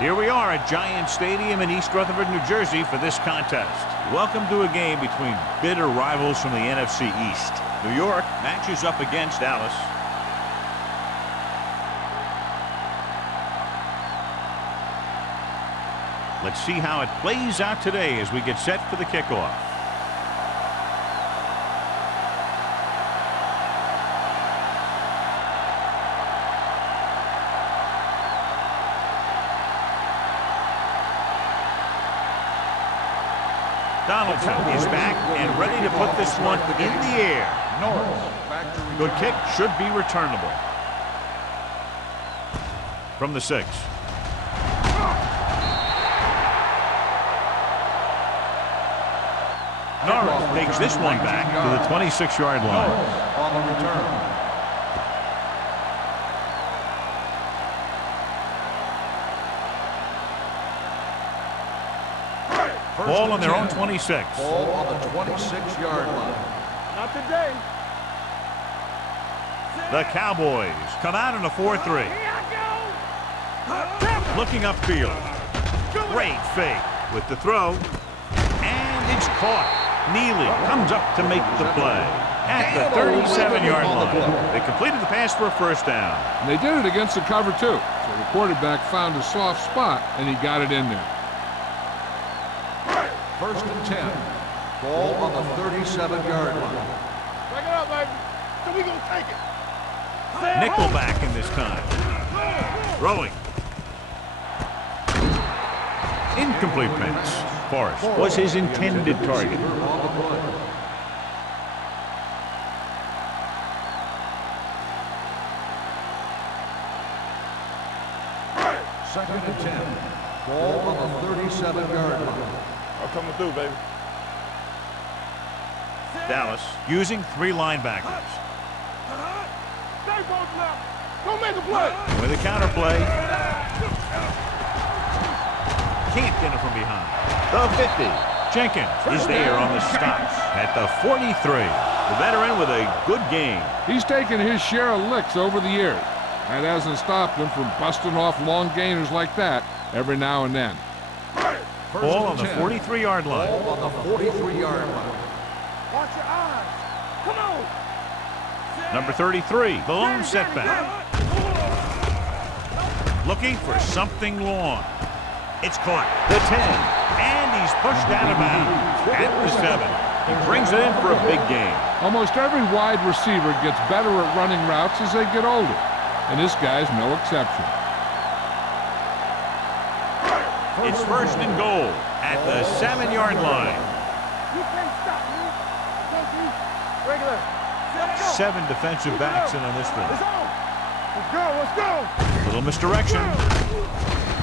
Here we are at Giant Stadium in East Rutherford, New Jersey for this contest. Welcome to a game between bitter rivals from the NFC East. New York matches up against Dallas. Let's see how it plays out today as we get set for the kickoff. Donaldson is back and ready to put this one in the air. Good kick, should be returnable. From the 6. Norris takes this one back to the 26-yard line. On the return. Ball on their own 26. Ball on the 26-yard line. Not today. The Cowboys come out in a 4-3. Looking upfield. Great fake with the throw. And it's caught. Neely comes up to make the play at the 37-yard line. They completed the pass for a first down. And they did it against the cover, too. So the quarterback found a soft spot, and he got it in there. First and 10. Ball on the 37-yard line. Back it up, baby. So we gonna take it. Nickelback in this time. Throwing. Incomplete pass. Forrest was his intended target. Second and 10. Ball on the 37-yard line. I'm coming through, baby. Dallas using 3 linebackers. Stay both left. Don't make a play. With a counter play. Can't get it from behind. The 50. Jenkins is there on the stop at the 43. The veteran with a good game. He's taken his share of licks over the years. That hasn't stopped him from busting off long gainers like that every now and then. Ball on the 43-yard line. Ball on the 43-yard line. Watch your eyes. Come on. Number 33, the lone setback. Looking for something long. It's caught. The 10. And he's pushed out of bounds at the 7. He brings it in for a big game. Almost every wide receiver gets better at running routes as they get older. And this guy's no exception. It's first and goal at the 7-yard line. You can't stop me. Regular. Let's go. 7 defensive backs in on this one. It's on. Let's go. Let's go. Little misdirection.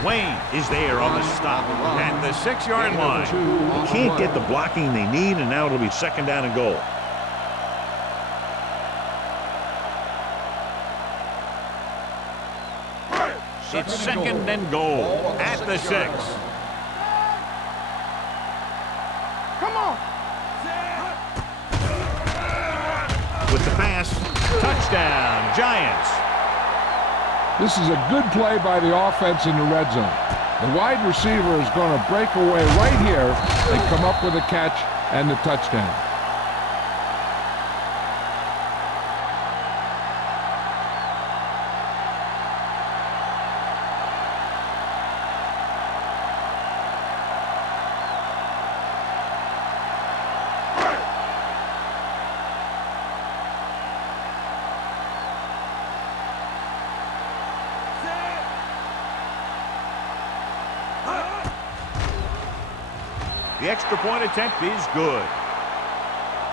Wayne is there on the stop at the 6-yard line. They can't get the blocking they need, and now it'll be second down and goal. It's second and goal at the 6. Come on. With the pass, touchdown, Giants. This is a good play by the offense in the red zone. The wide receiver is going to break away right here and come up with a catch and the touchdown. The extra point attempt is good.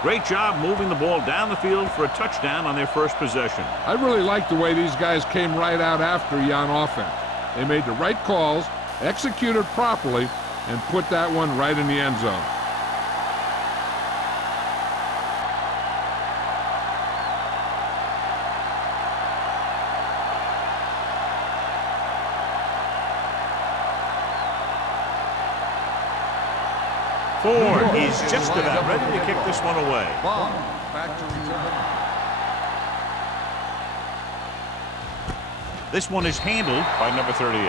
Great job moving the ball down the field for a touchdown on their first possession. I really like the way these guys came right out after you on offense. They made the right calls, executed properly, and put that one right in the end zone. Ford is just about ready to kick this one away. Bond back to return. This one is handled by number 38.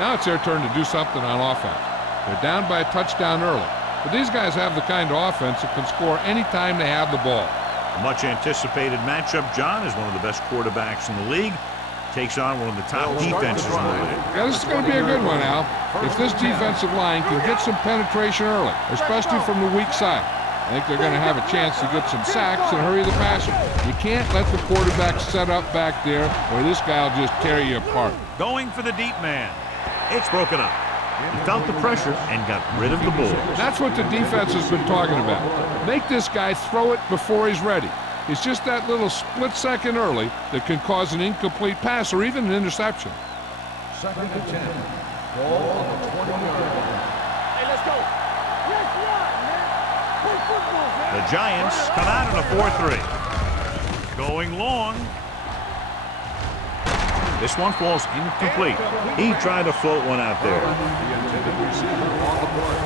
Now it's their turn to do something on offense. They're down by a touchdown early. But these guys have the kind of offense that can score anytime they have the ball. A much anticipated matchup. John is one of the best quarterbacks in the league. Takes on one of the top defenses in the league. Yeah, this is going to be a good one, Al. If this defensive line can get some penetration early, especially from the weak side, I think they're going to have a chance to get some sacks and hurry the passer. You can't let the quarterback set up back there or this guy will just tear you apart. Going for the deep man. It's broken up. He felt the pressure and got rid of the ball. That's what the defense has been talking about. Make this guy throw it before he's ready. It's just that little split second early that can cause an incomplete pass or even an interception. 2nd and 10. Ball on the 20-yard line. Hey, let's go. Yes, right, man. Play football, man. The Giants come out in a 4-3. Going long. This one falls incomplete. He tried to float one out there. The intended receiver on the play.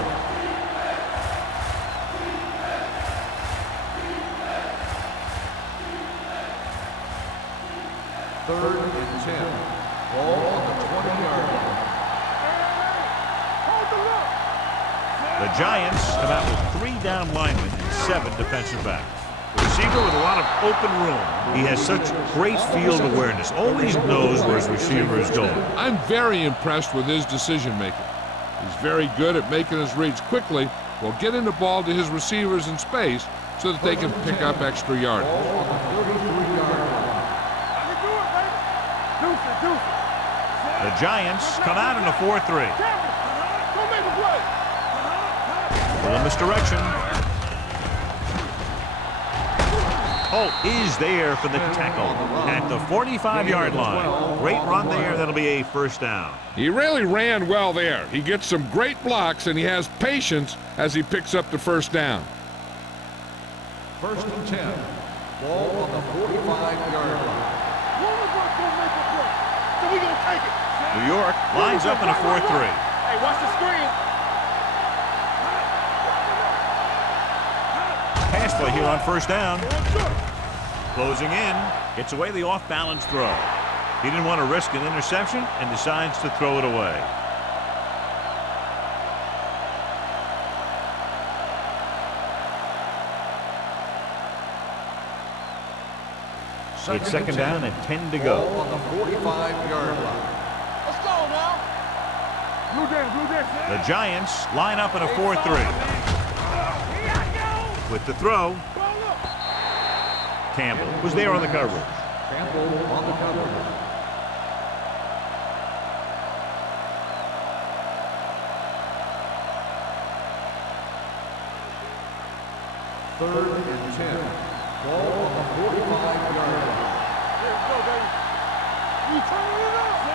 Third and 10. Ball on the 20-yard line. Hold the look. The Giants come out with 3 down linemen and 7 defensive backs. The receiver with a lot of open room. He has such great field awareness. Always knows where his receiver is going. I'm very impressed with his decision making. He's very good at making his reads quickly while getting the ball to his receivers in space so that they can pick up extra yardage. Ball on the 33-yard line. The Giants come out in a 4-3. Don't make a play. Little misdirection. Holt is there for the tackle at the 45-yard line. Great run there. That'll be a first down. He really ran well there. He gets some great blocks and he has patience as he picks up the first down. 1st and 10. Ball on the 45-yard line. We gonna take it. New York lines up in a 4-3. Hey, watch the screen. Pass play here on first down. Closing in. Gets away the off-balance throw. He didn't want to risk an interception and decides to throw it away. It's second down and 10 to go. Ball on the 45-yard line. Let's go now. Blue Jays. The Giants line up in a 4-3. With the throw, Campbell was there on the coverage. Campbell on the coverage. Third and 10. Ball on the 45-yard line.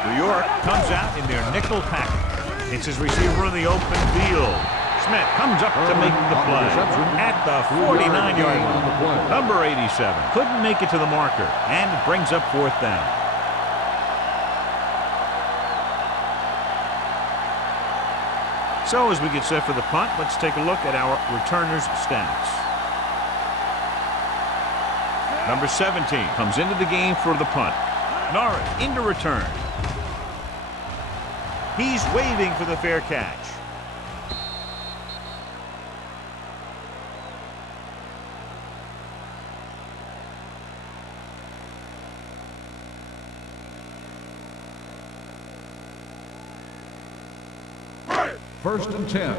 New York comes out in their nickel package. It's his receiver in the open field. Smith comes up to make the play at the 49-yard line. Number 87 couldn't make it to the marker, and it brings up 4th down. So as we get set for the punt, let's take a look at our returners' stats. Number 17 comes into the game for the punt. Norris into return. He's waving for the fair catch. First and 10.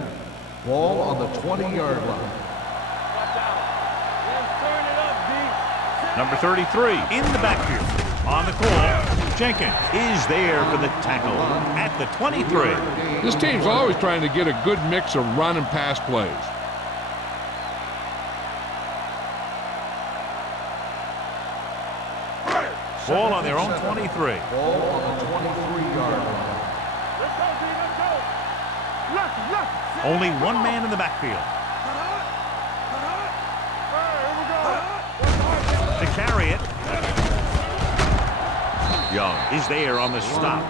Ball on the 20-yard line. Number 33 in the backfield. On the call, Jenkins is there for the tackle at the 23. This team's always trying to get a good mix of run and pass plays. Ball on their own 23. Ball on the 23-yard line. Only one man in the backfield. To carry it. Young is there on the stop.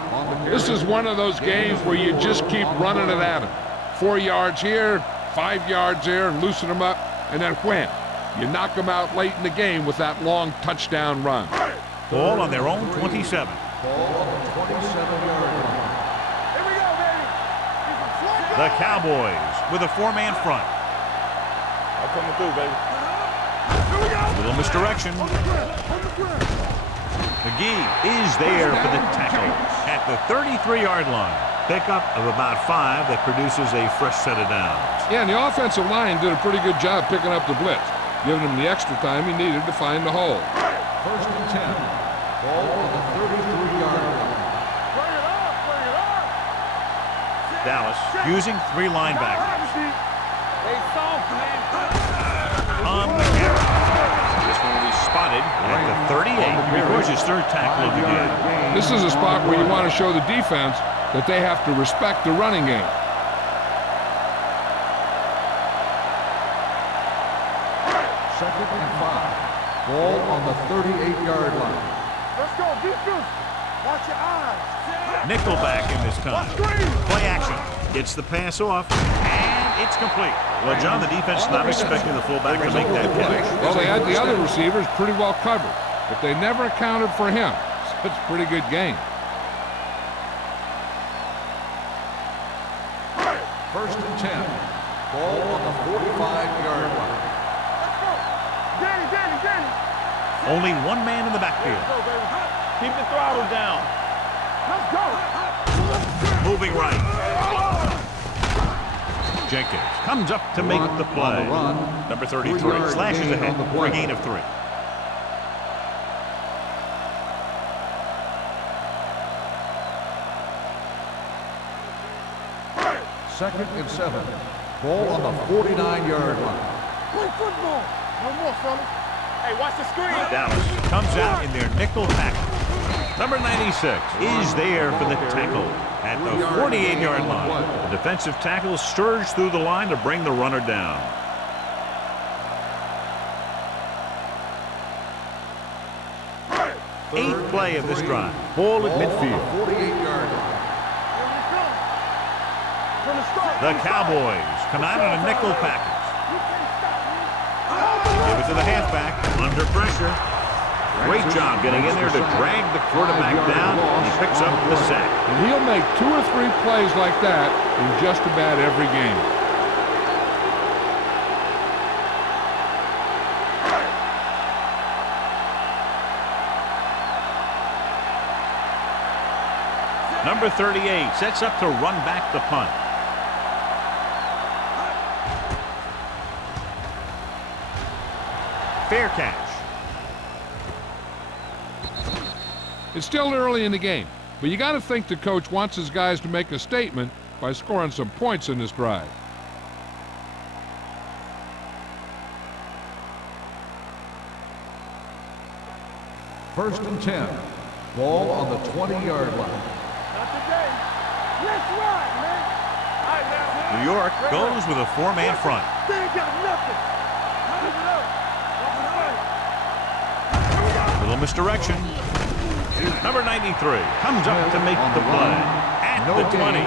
This is one of those games where you just keep running it at him. 4 yards here, 5 yards there, and loosen them up, and then wham. You knock them out late in the game with that long touchdown run. Ball on their own 27. Ball on the 27-yard line. Here we go. The Cowboys with a 4-man front. I'm coming through, baby. A little misdirection. McGee is there for the tackle at the 33-yard line. Pickup of about 5 that produces a fresh set of downs. Yeah, and the offensive line did a pretty good job picking up the blitz, giving him the extra time he needed to find the hole. First and 10. Ball on the 33-yard line. Bring it up, bring it up. Dallas using 3 linebackers. They soft, man. On the carry. This one will be spotted at the 38. He records his 3rd tackle of the game. This is a spot where you want to show the defense that they have to respect the running game. Second and 5. Ball on the 38-yard line. Let's go, defense. Watch your eyes. Nickelback in this time. Play action. Gets the pass off, and it's complete. Well, John, the defense not expecting the fullback to make that catch. Well, they had the other receivers pretty well covered, but they never accounted for him. So it's a pretty good game. First and 10. Ball on the 45-yard line. Let's go. Danny. Only 1 man in the backfield. Let's go, baby. Keep the throttle down. Let's go. Moving right. Jenkins comes up to make the play. Number 33 slashes ahead for a gain of 3. Second and 7. Ball on the 49-yard line. Play football. No more, fellas. Hey, watch the screen. Dallas comes out in their nickel tackle. Number 96 is there for the tackle at the 48-yard line. The defensive tackle surged through the line to bring the runner down. Eighth play of this drive. Ball at midfield. 48-yard line. The Cowboys come out in a nickel package. Give it to the halfback. Under pressure. Great job getting in there to drag the quarterback down, and he picks up the sack. And he'll make 2 or 3 plays like that in just about every game. Number 38 sets up to run back the punt. Fair catch. It's still early in the game, but you got to think the coach wants his guys to make a statement by scoring some points in this drive. First and 10. Ball on the 20-yard line. Not today. Let's ride, man. All right, now. New York goes with a 4-man front. They ain't got nothing. Move it up. Little misdirection. Number 93 comes up to make the play at the 20.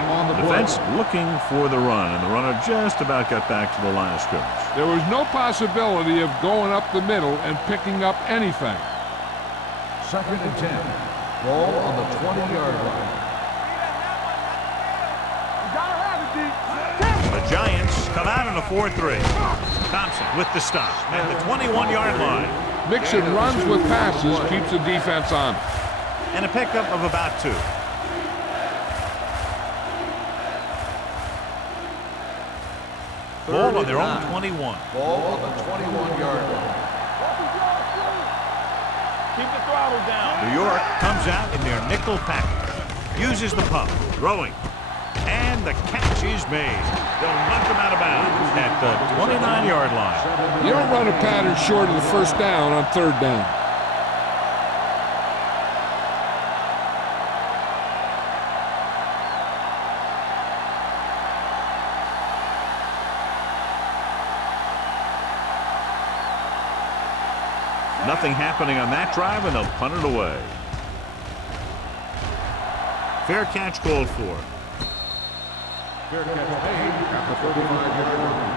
Defense looking for the run, and the runner just about got back to the line of scrimmage. There was no possibility of going up the middle and picking up anything. Second and 10. Ball on the 20-yard line. You gotta have it, D. The Giants come out in a 4-3. Thompson with the stop at the 21-yard line. Mixing runs with passes keeps the defense on. And a pickup of about 2. Ball on their own 21. Ball on the 21-yard line. Keep the throttle down. New York comes out in their nickel package. Uses the pump. Throwing. And the catch is made. They'll knock him out of bounds at the 29-yard line. You don't run a pattern short of the first down on 3rd down. Nothing happening on that drive, and they'll punt it away. Fair catch called for. Fair catch made at the 35-yard line.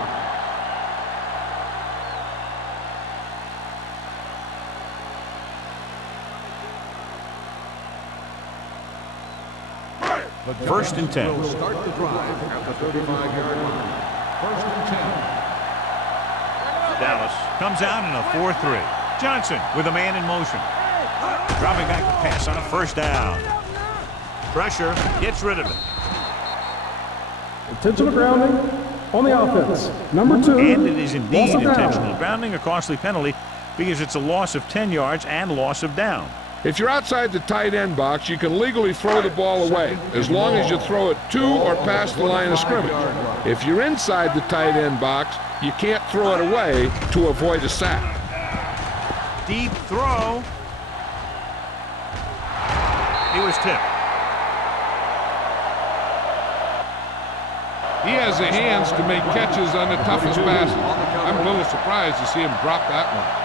First and 10. Will start the drive at the 35-yard line. First and 10. Dallas comes out in a 4-3. Johnson with a man in motion. Dropping back to pass on a first down. Pressure, gets rid of it. Intentional grounding on the offense. Number 2. And it is indeed loss of down. intentional grounding, a costly penalty because it's a loss of 10 yards and loss of down. If you're outside the tight end box, you can legally throw the ball away, as long as you throw it to or past the line of scrimmage. If you're inside the tight end box, you can't throw it away to avoid a sack. Deep throw. He was tipped. He has the hands to make catches on the toughest passes. I'm a little surprised to see him drop that one.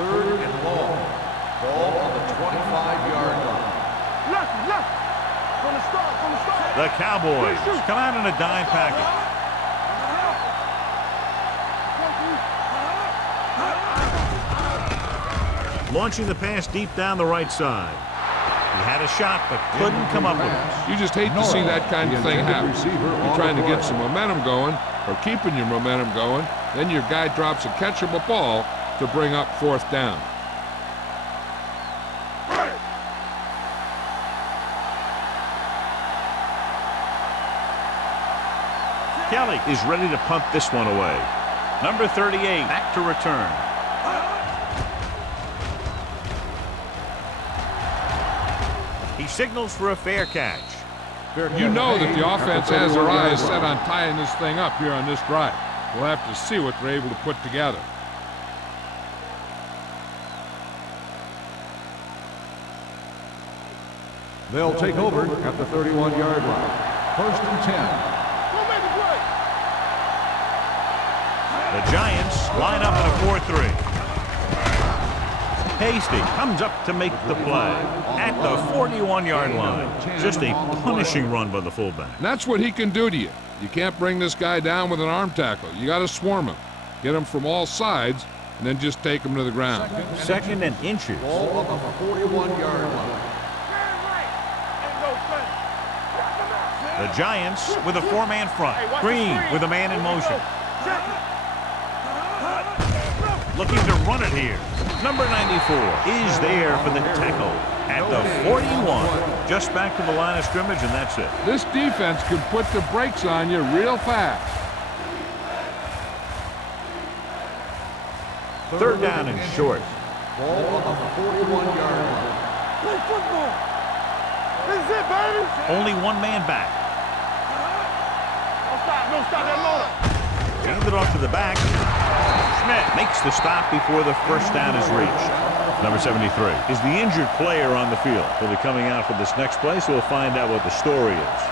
Third and long. Ball on the 25-yard line. Left. From the start. The Cowboys come out in a dime package. Launching the pass deep down the right side. He had a shot, but couldn't come up with it. You just hate to see that kind of thing happen. You're trying to get some momentum going, or keeping your momentum going, then your guy drops a catchable ball to bring up fourth down. Kelly is ready to punt this one away. Number 38 back to return. He signals for a fair catch. You know that the offense has their eyes set on tying this thing up here on this drive. We'll have to see what they're able to put together. They'll take over at the 31-yard line. First and 10. The Giants line up in a 4-3. Hasty comes up to make the play at the 41-yard line. Just a punishing run by the fullback. And that's what he can do to you. You can't bring this guy down with an arm tackle. You got to swarm him. Get him from all sides, and then just take him to the ground. Second and inches. Ball on the 41-yard line. The Giants with a four-man front. Green with a man in motion. Looking to run it here. Number 94 is there for the tackle at the 41. Just back to the line of scrimmage, and that's it. This defense can put the brakes on you real fast. Third down and short. Ball on the 41-yard line. Play football. This is it, baby. Only one man back. No stop that motor. Hand it off to the back. Schmidt makes the stop before the first down is reached. Number 73 is the injured player on the field. He'll be coming out for this next play, so we'll find out what the story is.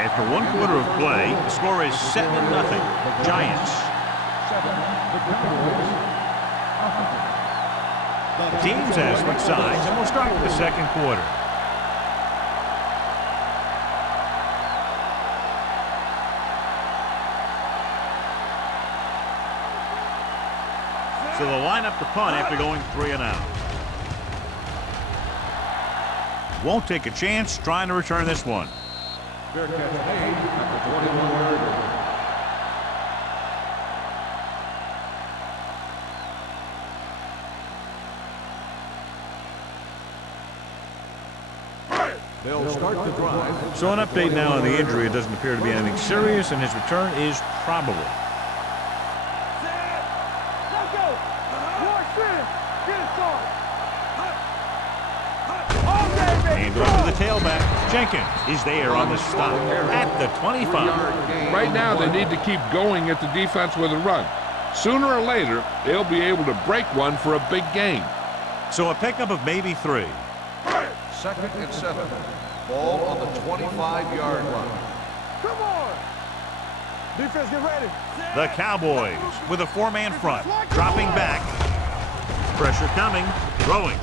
After one quarter of play, the score is 7-0. Giants. The teams have switched sides, and we'll start with the second quarter. So they'll line up the punt after going 3 and out. Won't take a chance trying to return this one. Fair catch made at the 21-yard line. They'll start the drive. So an update now on the injury. It doesn't appear to be anything serious, and his return is probable. Hand off to the tailback. Jenkins is there on the stop at the 25. Right now, they need to keep going at the defense with a run. Sooner or later, they'll be able to break one for a big gain. So a pickup of maybe 3. Second and 7. Ball on the 25-yard line. Come on. Defense, get ready. The Cowboys with a four-man front. Dropping back. Pressure coming. Throwing.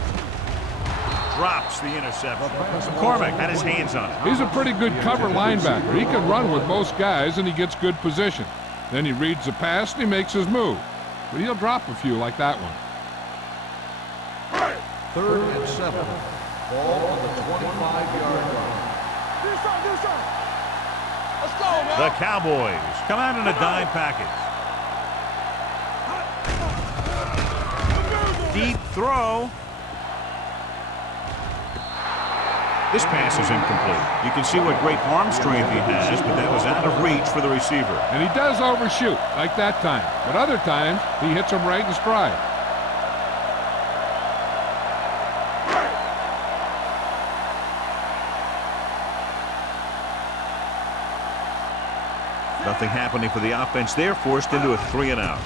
drops the interception. McCormick had his hands on it. He's a pretty good cover linebacker. He can run with most guys, and he gets good position. Then he reads the pass, and he makes his move. But he'll drop a few like that one. 3rd and 7. Ball on the 25-yard line. Let's go, man. The Cowboys come out in a dime package. Deep throw. This pass is incomplete. You can see what great arm strength he has, but that was out of reach for the receiver. And he does overshoot, like that time. But other times, he hits him right in stride. Nothing happening for the offense there, forced into a 3-and-out.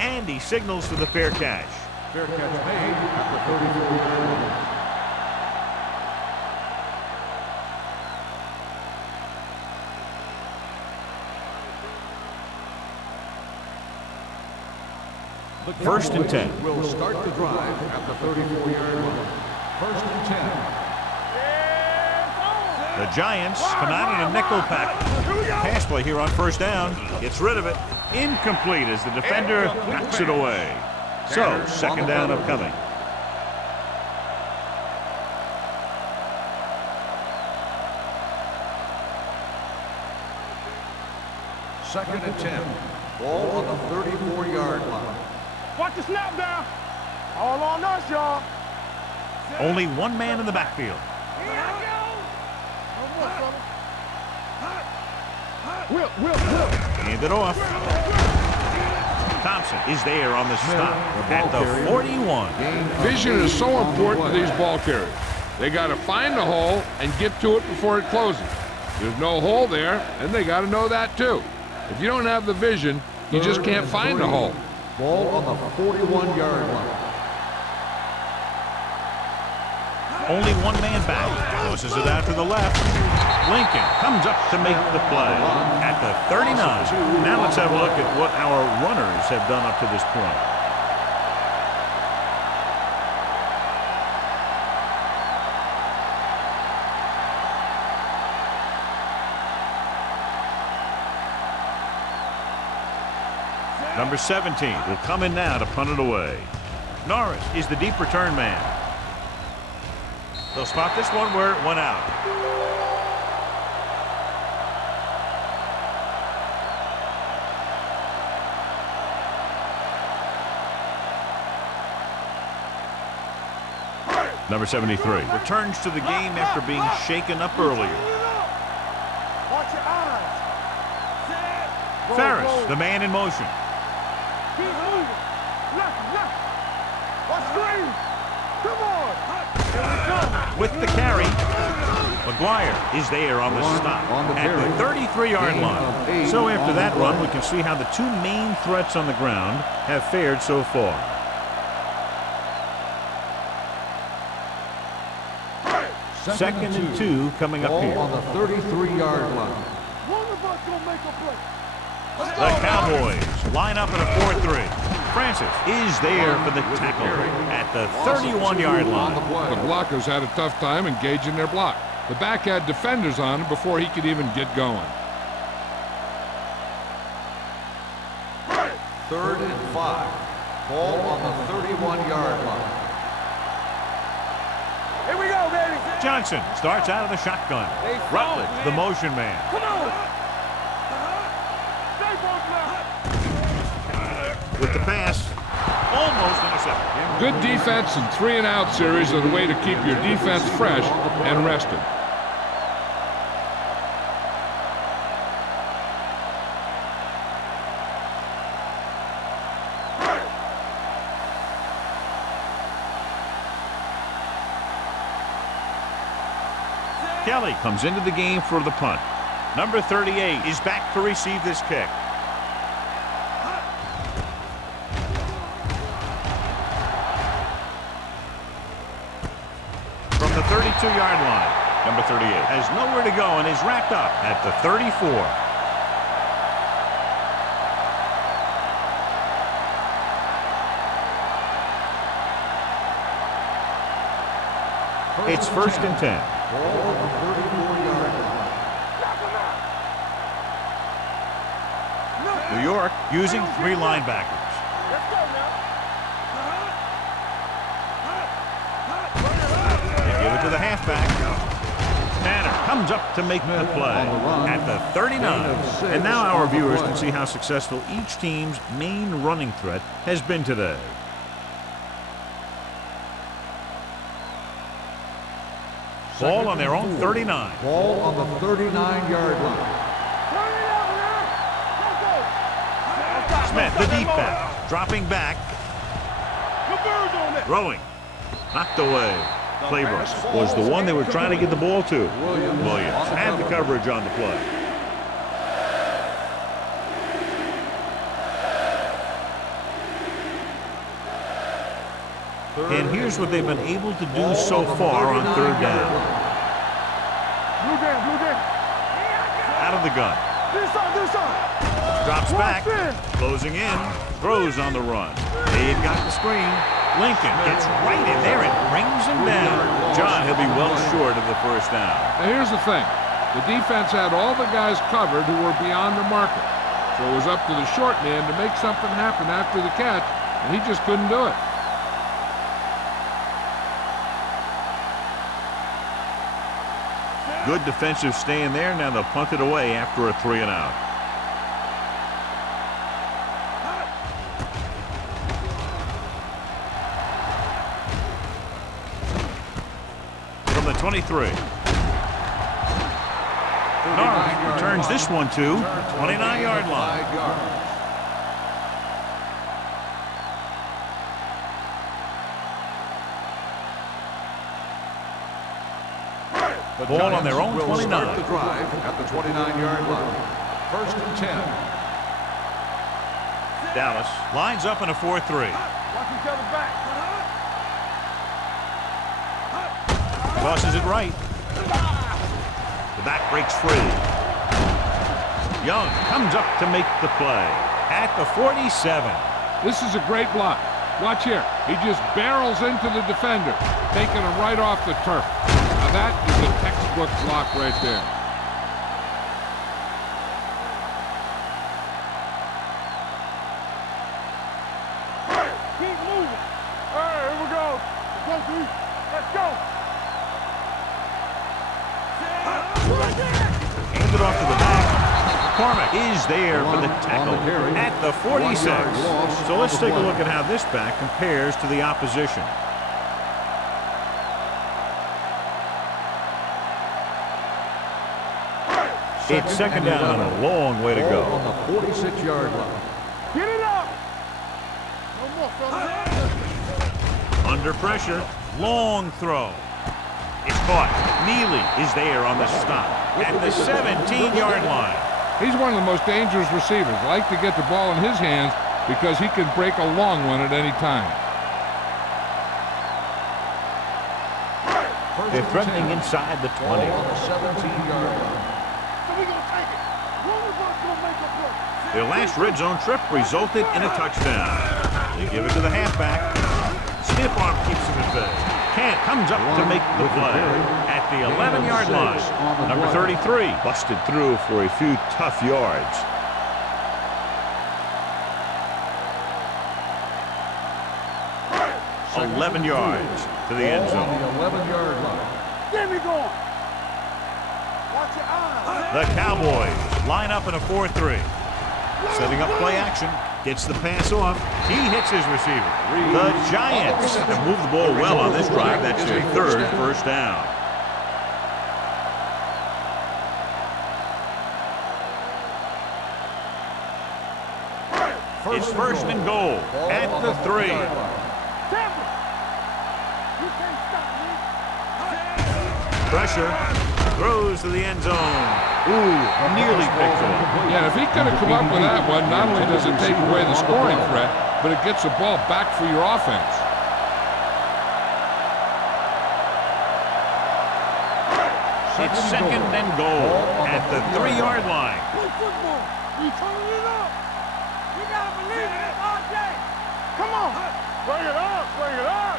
And he signals for the fair catch. Fair catch made at the 34-yard line. The 1st and 10. Will start the drive at the 34-yard line. 1st and 10. The Giants come out in a nickel package. Pass play here on 1st down. Gets rid of it. Incomplete as the defender knocks it away. So, 2nd down upcoming. Second and 10. Ball on the 34-yard line. Watch the snap down. All on us, y'all. Only one man in the backfield. Whip. Hand it off. Thompson is there on the stop at the 41. Vision is so important to these ball carriers. They got to find the hole and get to it before it closes. There's no hole there, and they got to know that too. If you don't have the vision, you just can't find the hole. Ball on the 41-yard line. Only one man back. Tosses it out to the left. Lincoln comes up to make the play at the 39. Now let's have a look at what our runners have done up to this point. Number 17 will come in now to punt it away. Norris is the deep return man. They'll spot this one where it went out. Number 73 returns to the game after being shaken up earlier. Watch your eyes. Ferris, the man in motion. Keep moving. Left. Watch screen. Come on. Here we go. With the carry, McGuire is there on the stop at the 33-yard line. So after that run, we can see how the two main threats on the ground have fared so far. Second and 2 coming up here. Ball on the 33-yard line. One of us gonna make a play. The Cowboys line up in a 4-3. Francis is there for the tackle at the 31-yard line. The blockers had a tough time engaging their block. The back had defenders on him before he could even get going. 3rd and 5. Ball on the 31-yard line. Here we go, baby. Johnson starts out of the shotgun. Rutledge, the motion man. Come on. Stay focused now. With the pass, almost intercepted. Good defense and 3-and-out series are the way to keep your defense fresh and rested. Kelly comes into the game for the punt. Number 38 is back to receive this kick. From the 32-yard line, number 38 has nowhere to go and is wrapped up at the 34. It's first and 10. Ball on the 34-yard line. New York using 3 linebackers. Let's go now. They give it to the halfback. Tanner comes up to make the play at the 39. And now our viewers can see how successful each team's main running threat has been today. Ball on their own 39. Ball on the 39-yard line. Smith, the deep back, dropping back, throwing, knocked away. Claybrook was the one they were trying to get the ball to. Williams had the coverage on the play. And here's what they've been able to do so far on 3rd down. Out of the gun. Drops back, closing in, throws on the run. They've got the screen. Lincoln gets right in there and brings him down. John, he'll be well short of the first down. Now here's the thing. The defense had all the guys covered who were beyond the marker. So it was up to the short man to make something happen after the catch, and he just couldn't do it. Good defensive staying there. Now they'll punt it away after a 3 and out. From the 23. North returns this one to 29-yard line. Ball on their own 29. Start the drive at the 29-yard line. First and 10. Dallas lines up in a 4-3. Watch each other back. Tosses it right. The back breaks free. Young comes up to make the play at the 47. This is a great block. Watch here. He just barrels into the defender, taking him right off the turf. Now that is a textbook block right there. Keep moving. All right, here we go. Let's go, dude. Let's go. Hands it off to the back. McCormick is there for the tackle at the 46. So let's take a look at how this back compares to the opposition. It's second down and a long way to go. On the 46-yard line. Get it up. No more, fella. Under pressure, long throw. It's caught. Neely is there on the stop at the 17-yard line. He's one of the most dangerous receivers. Like to get the ball in his hands because he can break a long one at any time. They're threatening inside the 20. On the 17-yard line. So we gonna take it. One of us gonna make a play. Their last red zone trip resulted in a touchdown. They give it to the halfback. Stiff arm keeps him at bay. Kent comes up to make the play at the 11-yard line. Number 33 busted through for a few tough yards. Second 11 yards to the end On zone. the 11-yard line. Get me going. Watch your eyes. The Cowboys line up in a 4-3. Setting up play action. Gets the pass off. He hits his receiver. The Giants have moved the ball well on this drive. That's their third first down. It's first and goal at the 3. Tampa. You can't stop me. Pressure. Throws to the end zone. Ooh, nearly picked off. Yeah, if he could have come up with that one, not only does it take away the scoring threat, but it gets the ball back for your offense. It's second and goal at the 3-yard line. Play football. You turning it up. You gotta believe in it all day. Come on. Bring it up. Bring it up.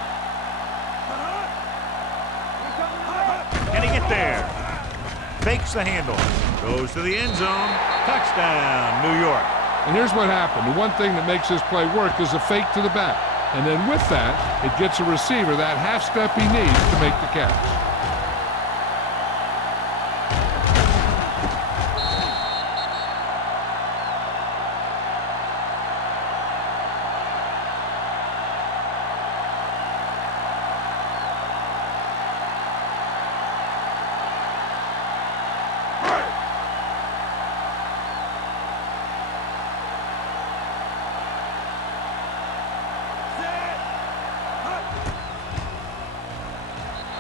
there. Fakes the handoff. Goes to the end zone. Touchdown, New York. And here's what happened. The one thing that makes this play work is a fake to the back. And then with that, it gets a receiver that half step he needs to make the catch.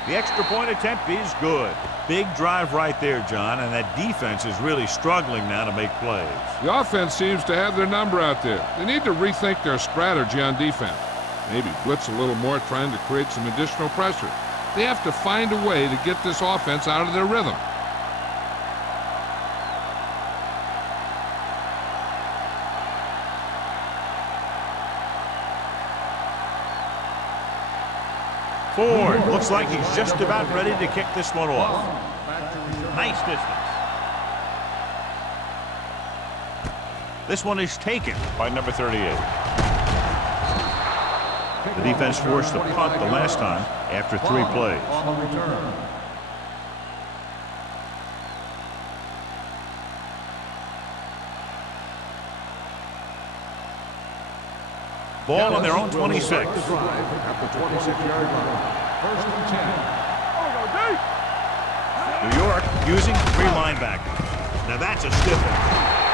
The extra point attempt is good. Big drive right there, John, and that defense is really struggling now to make plays. The offense seems to have their number out there. They need to rethink their strategy on defense. Maybe blitz a little more, trying to create some additional pressure. They have to find a way to get this offense out of their rhythm. Ford looks like he's just about ready to kick this one off. Nice distance. This one is taken by number 38. The defense forced the punt the last time after 3 plays. Ball on their own 26. At the 26-yard line. First and 10. New York using 3 linebackers. Now that's a stiff one.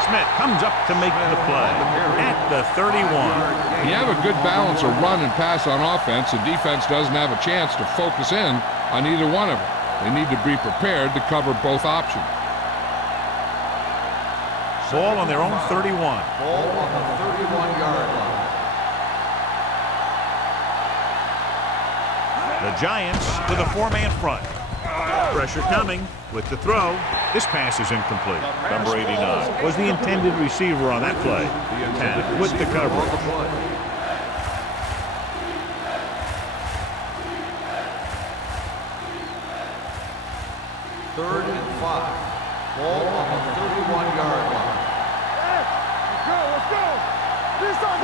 Smith comes up to make the play at the 31. You have a good balance of run and pass on offense. The defense doesn't have a chance to focus in on either one of them. They need to be prepared to cover both options. Ball on their own 31. Ball on the 31-yard line. The Giants with a 4-man front. Pressure coming with the throw. This pass is incomplete. Number 89 was the intended receiver on that play. And with the coverage. Third and 5. Ball on the 31-yard line. Let's go.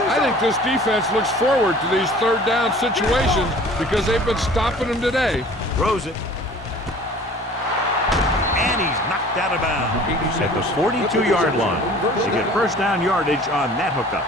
I think this defense looks forward to these third-down situations because they've been stopping them today. Throws it. And he's knocked out of bounds at the 42-yard line. To get first down yardage on that hookup.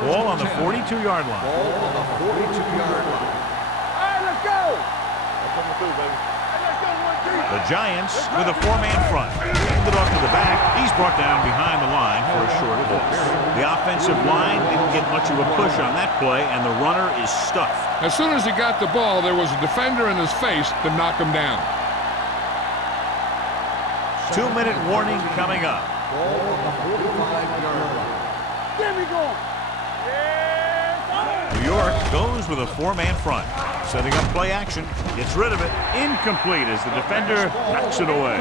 Ball on the 42-yard line. Ball on the 42-yard line. All right, let's go. That's coming through, baby. Hey, let's go, 1-3. The Giants with a 4-man front. Handed off to the back. He's brought down behind the line for a short loss. The offensive line didn't get much of a push on that play, and the runner is stuffed. As soon as he got the ball, there was a defender in his face to knock him down. 2-minute warning coming up. Ball on the 45-yard line. Get me going. New York goes with a 4-man front. Setting up play action. Gets rid of it. Incomplete as the defender knocks it away.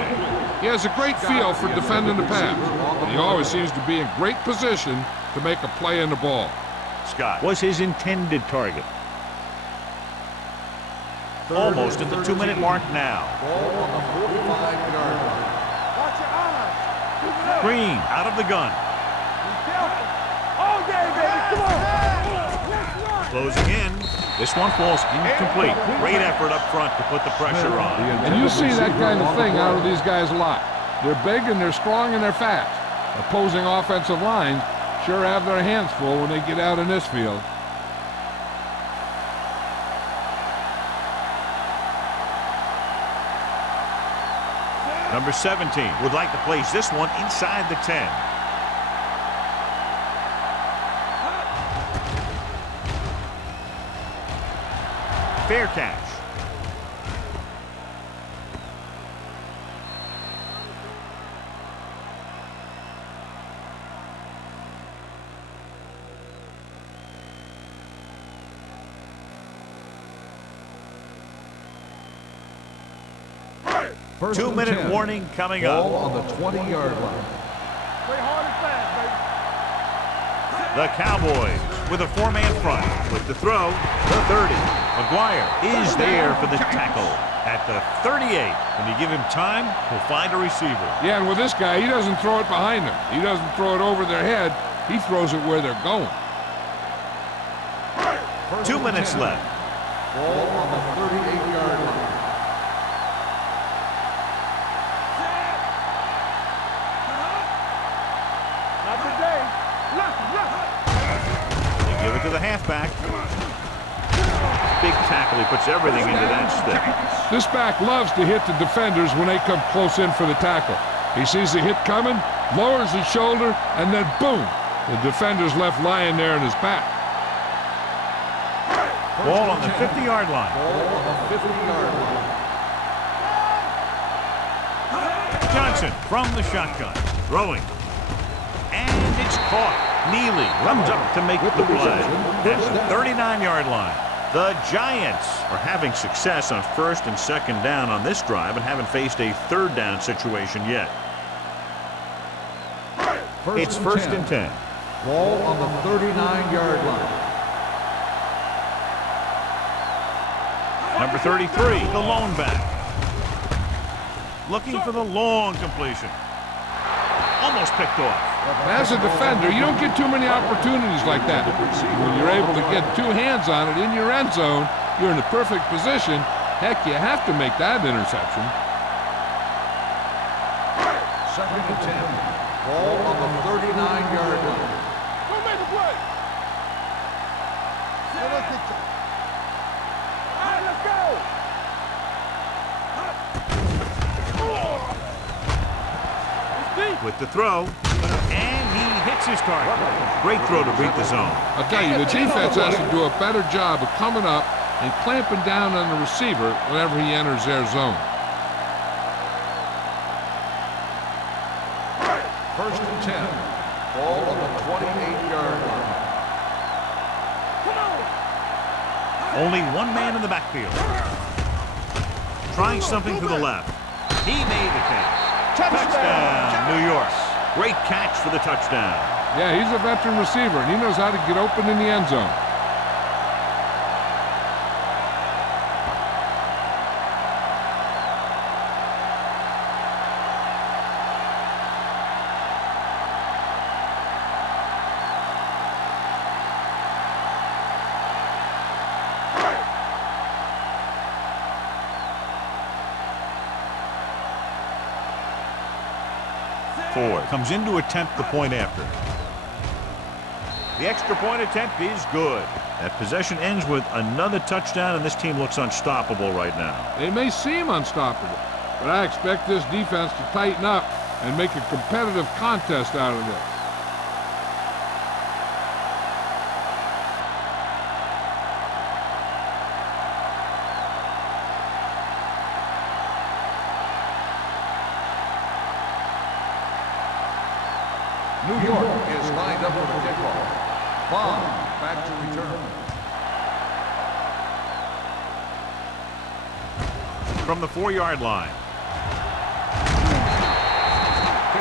He has a great feel for defending the pass. And he always seems to be in great position to make a play in the ball. Scott was his intended target. Almost at the 2-minute mark now. Ball on the 45-yard line. Watch your eyes. Keep it up. Green out of the gun. Be careful. All day, baby. Come on. Let's run. Closing in. This one falls incomplete. Great effort up front to put the pressure on. And you see that kind of thing out of these guys a lot. They're big and they're strong and they're fast. Opposing offensive lines sure have their hands full when they get out in this field. Number 17 would like to place this one inside the 10. Fair catch. First and 2-minute 10. warning coming Ball up. on the 20-yard line. Play hard and fast, baby. The Cowboys with a 4-man front. With the throw, the 30. McGuire is there for the tackle at the 38. When you give him time, he'll find a receiver. Yeah, and with this guy, he doesn't throw it behind them. He doesn't throw it over their head. He throws it where they're going. 2 minutes left. Ball on the 38-yard line. Not today. Look. They give it to the halfback. Big tackle. He puts everything into that stick. This back loves to hit the defenders when they come close in for the tackle. He sees the hit coming, lowers his shoulder, and then boom, the defender's left lying there in his back. Ball on the 50-yard line. Ball on the 50-yard line. Johnson from the shotgun. Throwing. And it's caught. Neely comes up to make the play at the 39-yard line. The Giants are having success on 1st and 2nd down on this drive and haven't faced a 3rd down situation yet. It's 1st and 10. Ball on the 39-yard line. Number 33, the lone back. Looking for the long completion. Almost picked off. As a defender, you don't get too many opportunities like that. When you're able to get 2 hands on it in your end zone, you're in the perfect position. Heck, you have to make that interception. 2nd and 10. Ball on the 39-yard line. Go make a play. All right, let's go. With the throw, and he hits his target. Great throw to beat the zone. I'll tell you, the defense has to do a better job of coming up and clamping down on the receiver whenever he enters their zone. 1st and 10. Ball on the 28-yard line. Only one man in the backfield. Trying something to the left. He made the catch. Touchdown, New York. Great catch for the touchdown. Yeah, he's a veteran receiver, and he knows how to get open in the end zone. Ford comes in to attempt the point after. The extra point attempt is good. That possession ends with another touchdown, and this team looks unstoppable right now. They may seem unstoppable, but I expect this defense to tighten up and make a competitive contest out of this. New York is lined up for the kickoff. Bond back to return. From the 4-yard line.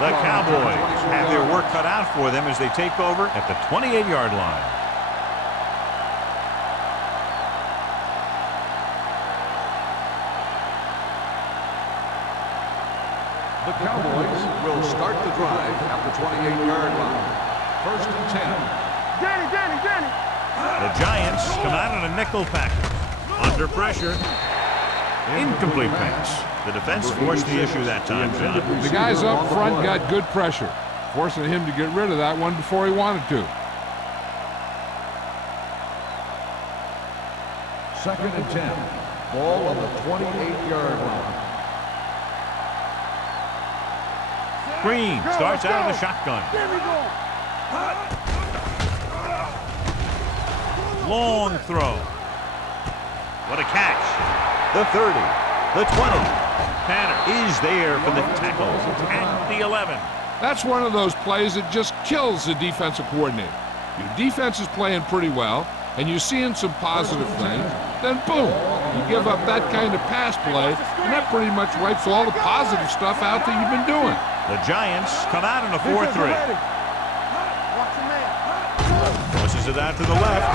The Cowboys have their work cut out for them as they take over at the 28-yard line. The Cowboys will start the drive at the 28-yard line. 1st and 10. Danny. The Giants come out in a nickel package. Under pressure. Incomplete pass. The defense forced the issue that time, John. The guys up front got good pressure, forcing him to get rid of that one before he wanted to. 2nd and 10. Ball on the 28-yard line. Green starts out of the shotgun. There we go. Long throw. What a catch. The 30, the 20. Tanner is there for the tackle at the 11. That's one of those plays that just kills the defensive coordinator. Your defense is playing pretty well, and you're seeing some positive things. Then boom, You give up that kind of pass play, and that pretty much wipes all the positive stuff out that you've been doing. The Giants come out in a 4-3. Pushes it out to the left.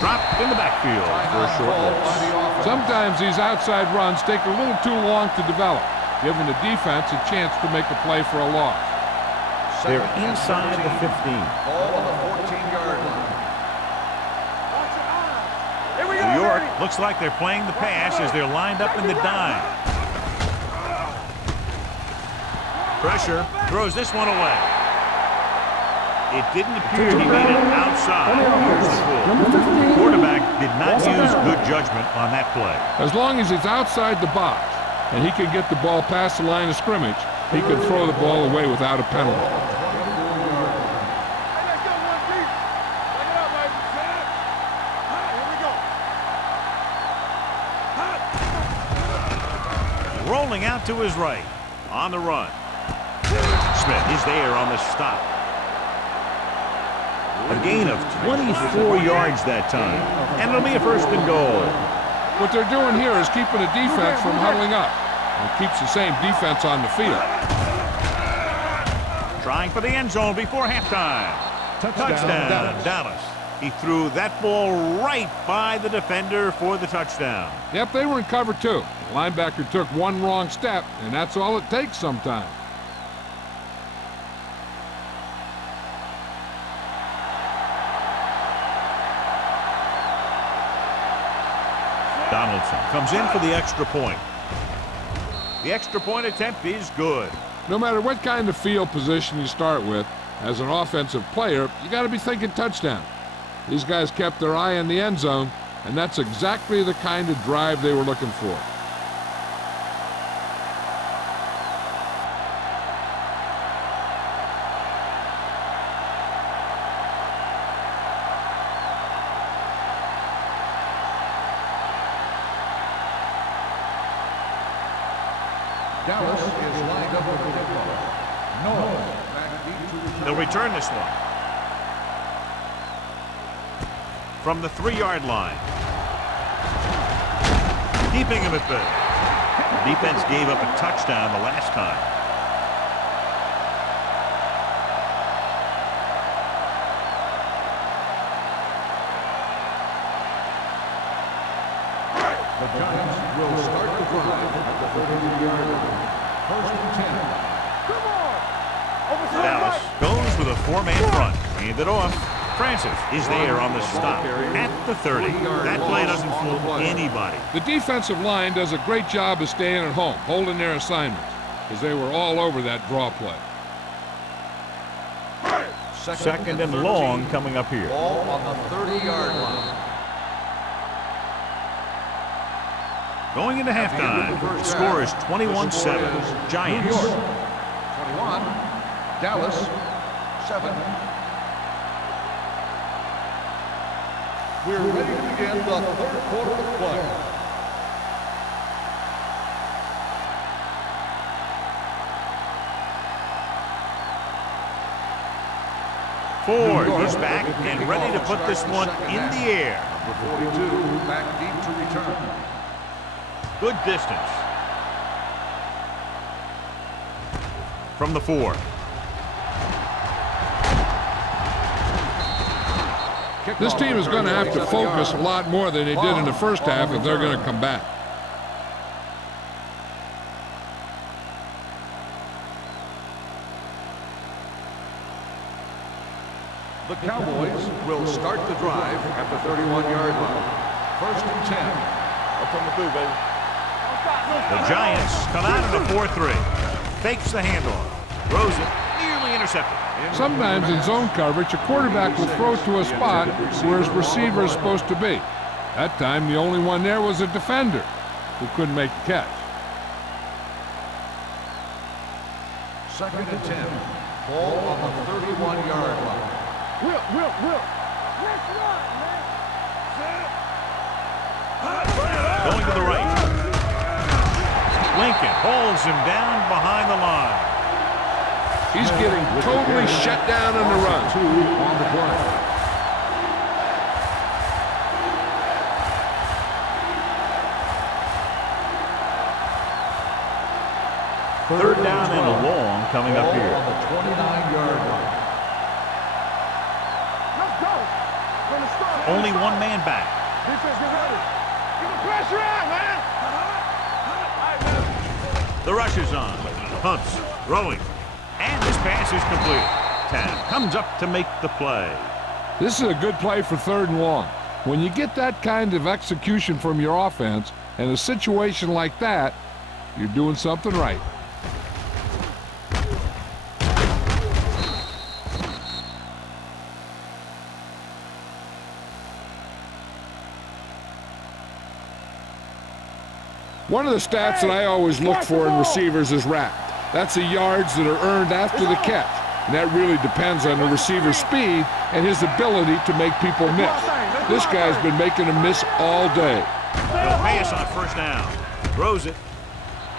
Dropped in the backfield for a short loss. Sometimes these outside runs take a little too long to develop, giving the defense a chance to make a play for a loss. They're inside the 15. Ball on the 14-yard line. New York looks like they're playing the pass as they're lined up in the dime. Pressure, throws this one away. It didn't appear he made it outside. Here's the pull. The quarterback did not use good judgment on that play. As long as he's outside the box and he can get the ball past the line of scrimmage, he can throw the ball away without a penalty. Rolling out to his right. On the run. Smith is there on the stop. A gain of 24 yards that time. And it'll be a 1st and goal. What they're doing here is keeping the defense from huddling up. And it keeps the same defense on the field. Trying for the end zone before halftime. Touchdown, Dallas. He threw that ball right by the defender for the touchdown. Yep, they were in cover 2. The linebacker took one wrong step, and that's all it takes sometimes. Donaldson comes in for the extra point. The extra point attempt is good. No matter what kind of field position you start with, as an offensive player, you got to be thinking touchdown. These guys kept their eye on the end zone, and that's exactly the kind of drive they were looking for. Dallas is lined up with the football. No. They'll return this one. From the 3-yard line. Keeping him at bay. The defense gave up a touchdown the last time. The Giants will start the drive at the 30-yard line. 1st and 10. Come on! Dallas goes with a 4-man front. Hand it off. Francis is there on the stop at the 30. That play doesn't fool anybody. The defensive line does a great job of staying at home, holding their assignments, because they were all over that draw play. 2nd and long coming up here. Ball on the 30-yard line. Going into halftime, the score is 21-7. Giants. 21. Dallas 7. We're ready to begin the 3rd quarter of play. Ford is back and ready to put this one in the air. Number 42 back deep to return. Good distance. From the 4. This team is going to have to focus a lot more than they did in the first half if they're going to come back. The Cowboys will start the drive at the 31-yard line. 1st and 10. Up on the blue, baby. The Giants come out in a 4-3. Fakes the handoff. Throws it. Nearly intercepted. Sometimes in zone coverage, a quarterback will throw to a spot where his receiver is supposed to be. That time, the only one there was a defender who couldn't make the catch. 2nd and 10. Ball on the 31-yard line. Will. Let's run, man. Going to the right. Lincoln holds him down behind the line. He's getting totally shut down on the run. 2 on the play. Third down and a long coming up Ball here. on the 29-yard line. Let's go. From the start. Only one man back. Defense, get ready. Get the pressure out, man. The rush is on. Pumps, throwing, and this pass is complete. Tabb comes up to make the play. This is a good play for 3rd and long. When you get that kind of execution from your offense in a situation like that, you're doing something right. One of the stats that I always look for in receivers is RAP. That's the yards that are earned after the catch. And that really depends on the receiver's speed and his ability to make people miss. This guy's been making them miss all day. He'll pass on 1st down. Throws it.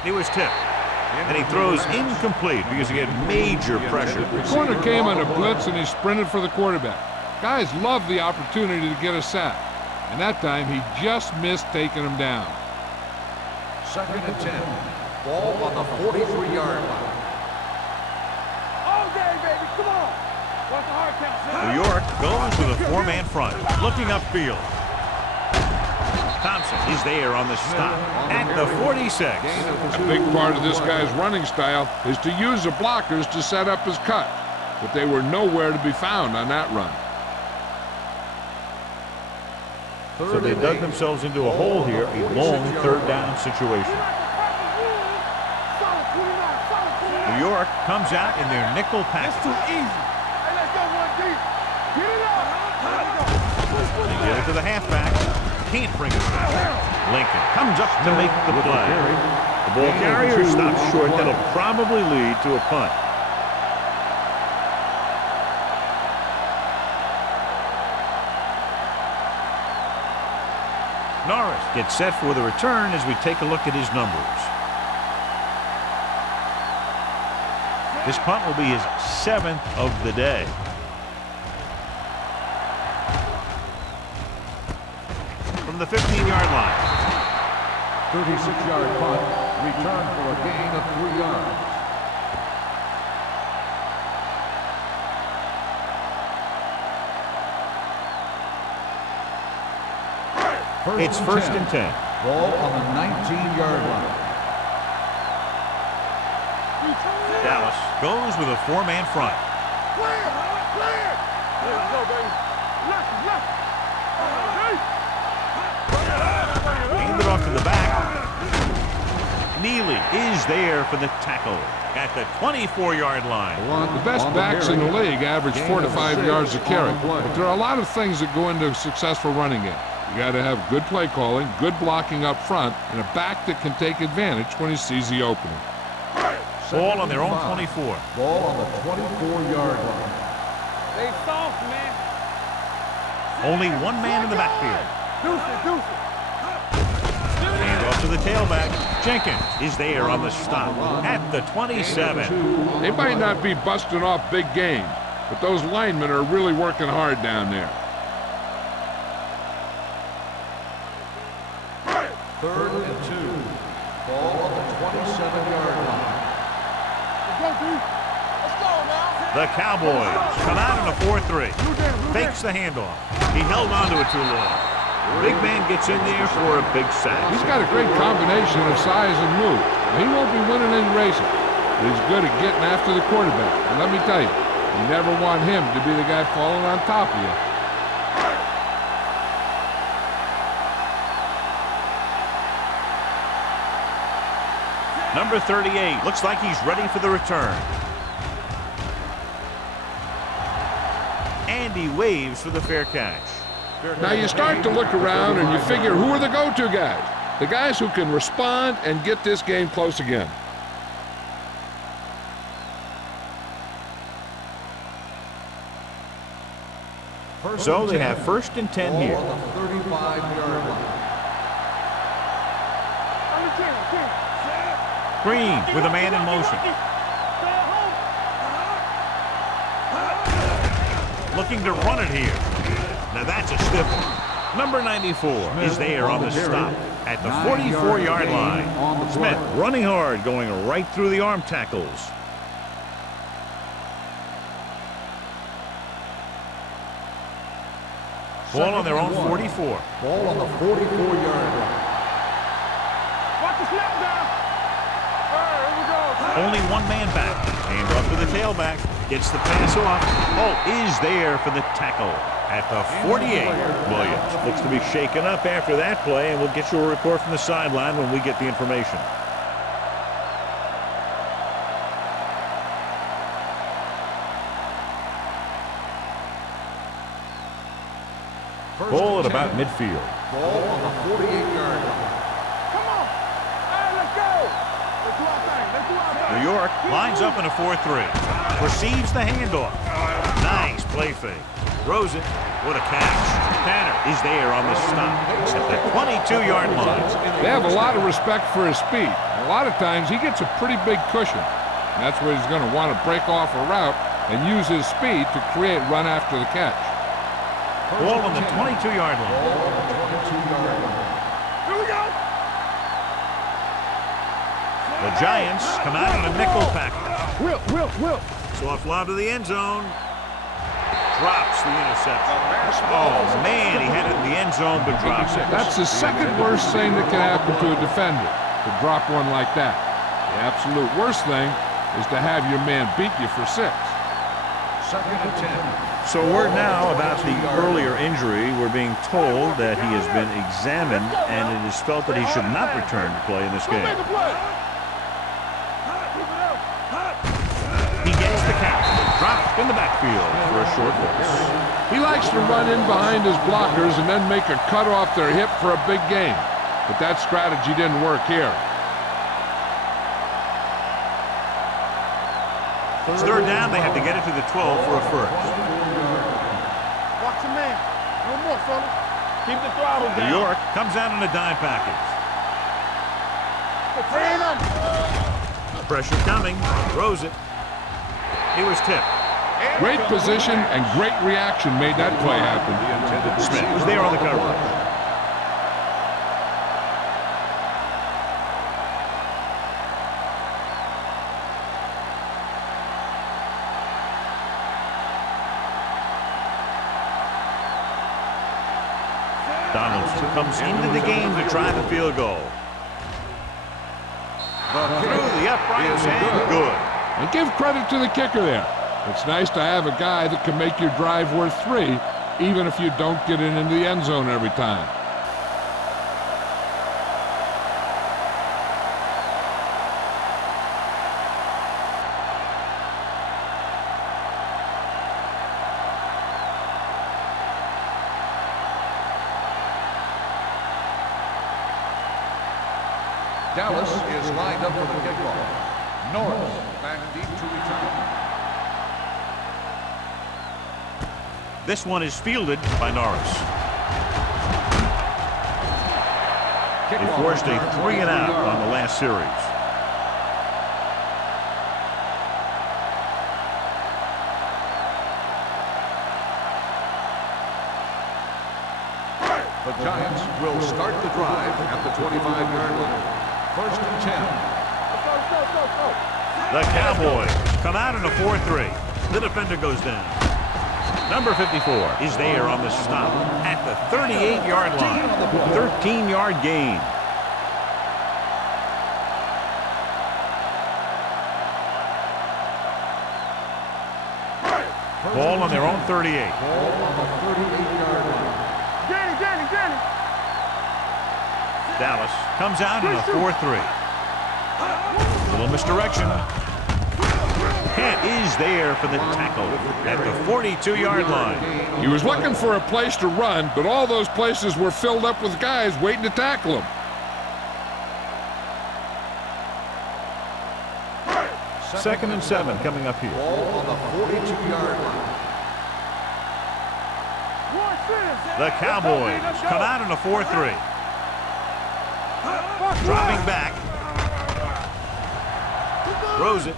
He was tipped. And he throws incomplete because he had major pressure. The corner came on a blitz and he sprinted for the quarterback. Guys love the opportunity to get a sack. And that time he just missed taking him down. 2nd and 10. Ball on the 43-yard line. All day, baby. Come on. Watch the hard count. New York goes with a 4-man front, looking upfield. Thompson is there on the stop at the 46. A big part of this guy's running style is to use the blockers to set up his cut. But they were nowhere to be found on that run. So they dug themselves into a hole here, a long 3rd down situation. New York comes out in their nickel package. That's too easy. Hey, let's go one deep. Get it up. They give it to the halfback. Can't bring it back. Lincoln comes up to make the play. The ball carrier stops short. That'll probably lead to a punt. Norris gets set for the return as we take a look at his numbers. This punt will be his 7th of the day. From the 15-yard line. 36-yard punt. Return for a gain of 3 yards. It's 1st and 10. Ball on the 19-yard line. Dallas goes with a 4-man front. Clear. Clear. Let's go, baby. Left. Hand it off to the back. Neely is there for the tackle at the 24-yard line. The best backs in the league average 4 to 5 yards a carry. But there are a lot of things that go into a successful running game. You got to have good play calling, good blocking up front, and a back that can take advantage when he sees the opening. Ball on their own 24. Ball on the 24-yard line. They soft, man. Only one man in the backfield. Deuce it. Hand off to the tailback. Jenkins is there on the stop at the 27. They might not be busting off big game, but those linemen are really working hard down there. 3rd and 2. Ball on the 27-yard line. Let's go now. The Cowboys come out in a 4-3. Fakes the handoff. He held onto it too long. Big man gets in there for a big sack. He's got a great combination of size and move. He won't be winning any races, but he's good at getting after the quarterback. And let me tell you, you never want him to be the guy falling on top of you. Number 38 looks like he's ready for the return. And he waves for the fair catch. Now you start to look around and you figure, who are the go-to guys? The guys who can respond and get this game close again. So they have 1st and 10 here. Ball on the 35-yard line. Green with a man in motion. Looking to run it here. Now that's a stiff one. Number 94 is there on the stop at the 44-yard line. On the Smith running hard, going right through the arm tackles. Ball on their own 44. Ball on the 44-yard line. Watch the snap down. All right, here we go. Only one man back. Hand off to the tailback. Gets the pass off. Holt is there for the tackle at the 48. Williams looks to be shaken up after that play, and we'll get you a report from the sideline when we get the information. Ball at about midfield. Ball on the 48-yard line. Come on. All right, let's go. Let's do our thing. Let's do our thing. New York lines up in a 4-3. Receives the handoff. Nice play fake. Throws it. What a catch. Tanner is there on the stop at the 22-yard line. They have a lot of respect for his speed. A lot of times he gets a pretty big cushion. And that's where he's going to want to break off a route and use his speed to create run after the catch. Ball on the 22-yard line. Here we go. The Giants come out in a nickel package. Will. Soft lob to the end zone. Drops the interception. Oh, man, he had it in the end zone, but drops it. That's the second worst thing that can happen to a defender, to drop one like that. The absolute worst thing is to have your man beat you for 6. Second and 10. So word now about the earlier injury. We're being told that he has been examined, and it is felt that he should not return to play in this game. He gets the catch. Dropped in the backfield for a short loss. He likes to run in behind his blockers and then make a cut off their hip for a big gain. But that strategy didn't work here. It's third down. They have to get it to the 12 for a first. Watch your man. No more, fella. Keep the throttle down. New York comes out in a dime package. Pressure coming. Throws it. He was tipped. Great position and great reaction made that play happen. Smith was there on the coverage. Donaldson comes into the game to try the field goal. Through the uprights and good. And give credit to the kicker there. It's nice to have a guy that can make your drive worth 3, even if you don't get it into the end zone every time. Dallas is lined up for the kickoff. Norris back deep to return. This one is fielded by Norris. They forced a 3-and-out on the last series. The Giants will start the drive at the 25-yard line. First and 10. The Cowboys come out in a 4-3. The defender goes down. Number 54 is there on the stop at the 38-yard line. 13-yard gain. Ball on their own 38. Ball on the 38-yard line. Danny. Dallas comes out in a 4-3. Little misdirection. Kent is there for the tackle at the 42-yard line. He was looking for a place to run, but all those places were filled up with guys waiting to tackle him. Second and 7 coming up here. Ball on the 42-yard line. The Cowboys come out in a 4-3. Dropping back. Throws it.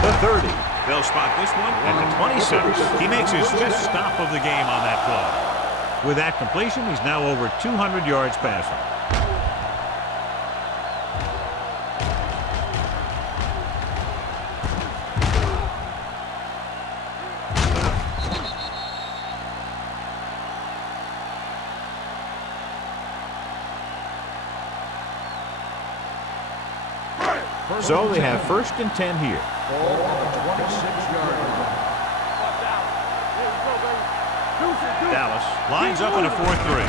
The 30. They'll spot this one at the 26. He makes his 5th stop of the game on that play. With that completion, he's now over 200 yards passing. So they have 1st and 10 here. Ball on the 26-yard line. Dallas lines up in a 4-3.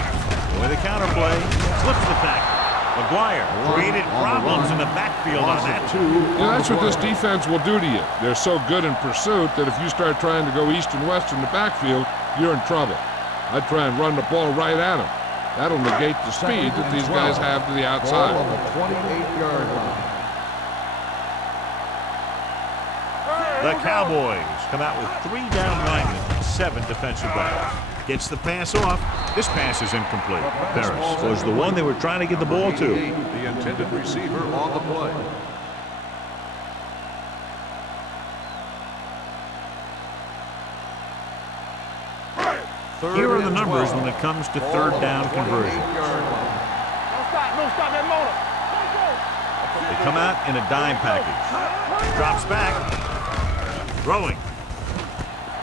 With a counterplay, flips the tackle. McGuire created problems in the backfield on that. Yeah, that's what this defense will do to you. They're so good in pursuit that if you start trying to go east and west in the backfield, you're in trouble. I'd try and run the ball right at them. That'll negate the speed that these guys have to the outside. Ball on the 28-yard line. The Cowboys come out with 3 down linemen and 7 defensive backs. Gets the pass off. This pass is incomplete. Ferris was the one they were trying to get the ball to. The intended receiver on the play. Here are the numbers when it comes to 3rd down conversion. Don't stop that motor. They come out in a dime package. Drops back. Throwing.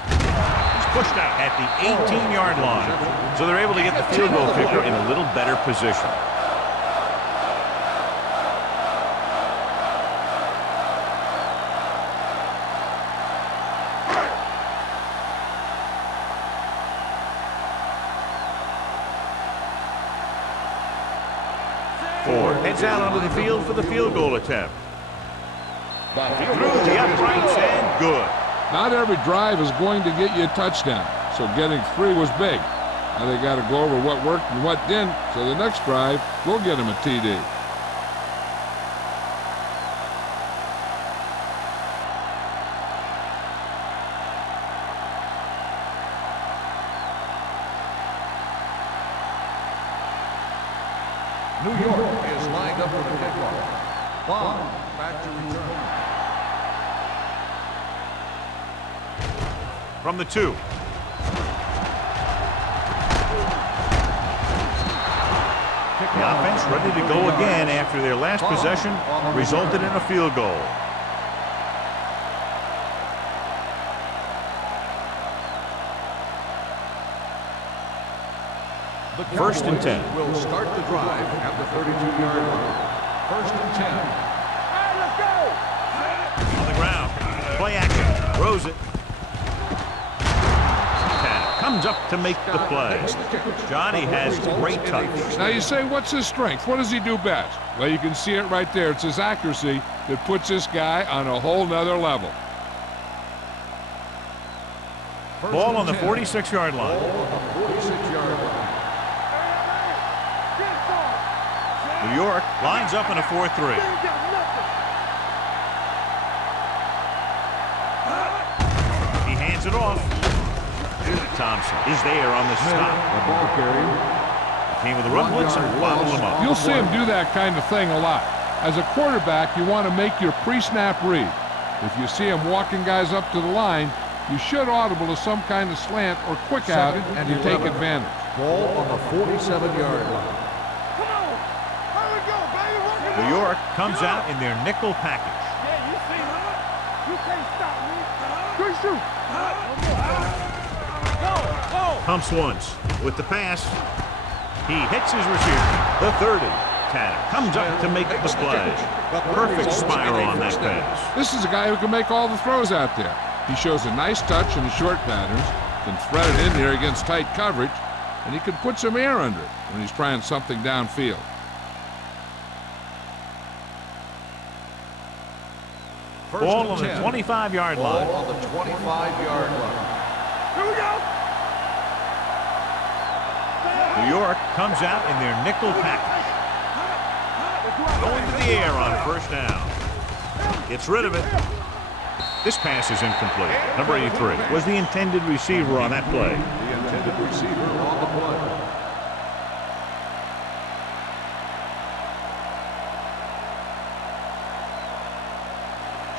He's pushed out at the 18-yard line. So they're able to get the field goal kicker in a little better position. Ford heads out onto the field for the field goal attempt. Through the uprights and good. Not every drive is going to get you a touchdown, so getting 3 was big. Now they got to go over what worked and what didn't, so the next drive will get them a TD. New York is lined up for the kickoff. Bond back to return. From the 2. The offense ready to go again after their last possession resulted in a field goal. The 1st and 10. Will start the drive at the 32-yard line. 1st and 10. All right, let's go. On the ground. Play action. Throws it. Comes up to make the play. Johnny has great touch. Now you say, what's his strength? What does he do best? Well, you can see it right there. It's his accuracy that puts this guy on a whole nother level. Ball on the 46-yard line. Ball on the 46-yard line. New York lines up in a 4-3. He hands it off. Thompson is there on the stop. The ball carrier. Came with a run blitz and bottled him up. You'll see him do that kind of thing a lot. As a quarterback, you want to make your pre-snap read. If you see him walking guys up to the line, you should audible to some kind of slant or quick out and you take advantage. Ball on the 47-yard line. Come on. Here we go, baby. Work it New out. York comes out in their nickel package. Yeah, you see it. You can't stop me. Good shoot. Go. Pumps once with the pass. He hits his receiver. The 30. Tanner comes up to make the play. Perfect spiral on that pass. This is a guy who can make all the throws out there. He shows a nice touch in the short patterns, can thread it in there against tight coverage, and he can put some air under it when he's trying something downfield. Ball on the 25-yard line. Ball on the 25-yard line. Here we go. New York comes out in their nickel package. Going to the air on first down. Gets rid of it. This pass is incomplete. Number 83 was the intended receiver on that play. The intended receiver on the play.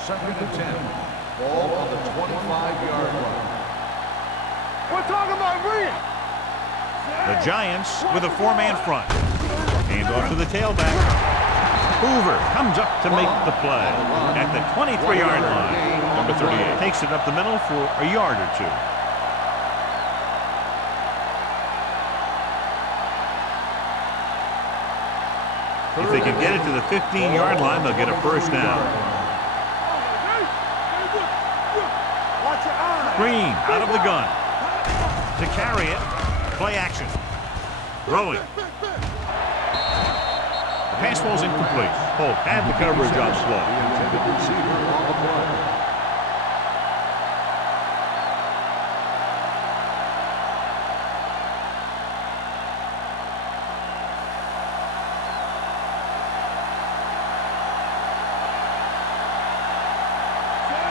Second and 10. Ball on the 25-yard line. We're talking about reading. The Giants with a four-man front. Hand off to the tailback. Hoover comes up to make the play at the 23-yard line. Number 38 takes it up the middle for a yard or two. If they can get it to the 15-yard line, they'll get a first down. Green out of the gun. To carry it, play action. Throwing. The pass ball's incomplete. Holt had the coverage on slow.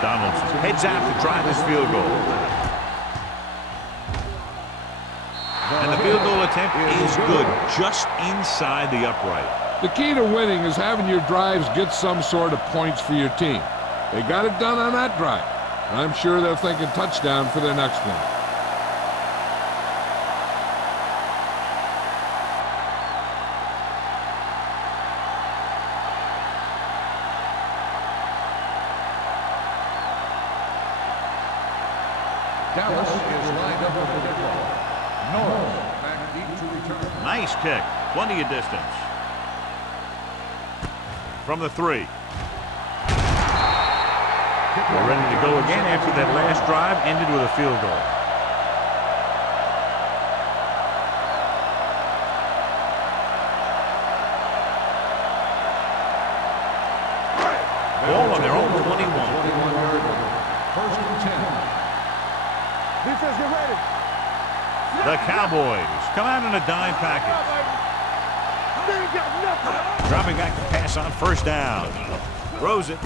Donaldson heads out to try this field goal. And the field goal attempt is good, just inside the upright. The key to winning is having your drives get some sort of points for your team. They got it done on that drive. And I'm sure they're thinking touchdown for their next one. Dallas is lined up with the football. Norris back deep to return. Nice kick. Plenty of distance. From the 3. They're ready to go again after that last drive ended with a field goal. Ball on their own 21. 21-yard line. First and 10. Defense, get ready. The Cowboys come out in a dime package. They ain't got nothing. Dropping back to pass on first down. Throws it.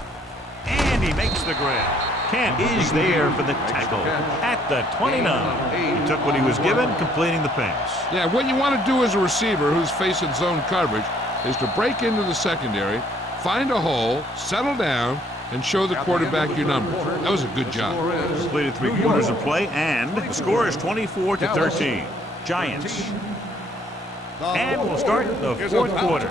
And he makes the grab. Kent is there for the tackle at the 29. He took what he was given, completing the pass. Yeah, what you want to do as a receiver who's facing zone coverage is to break into the secondary, find a hole, settle down, and show the quarterback your numbers. That was a good job. Completed 3 quarters of play, and the score is 24-13. Giants. And we'll start the fourth quarter.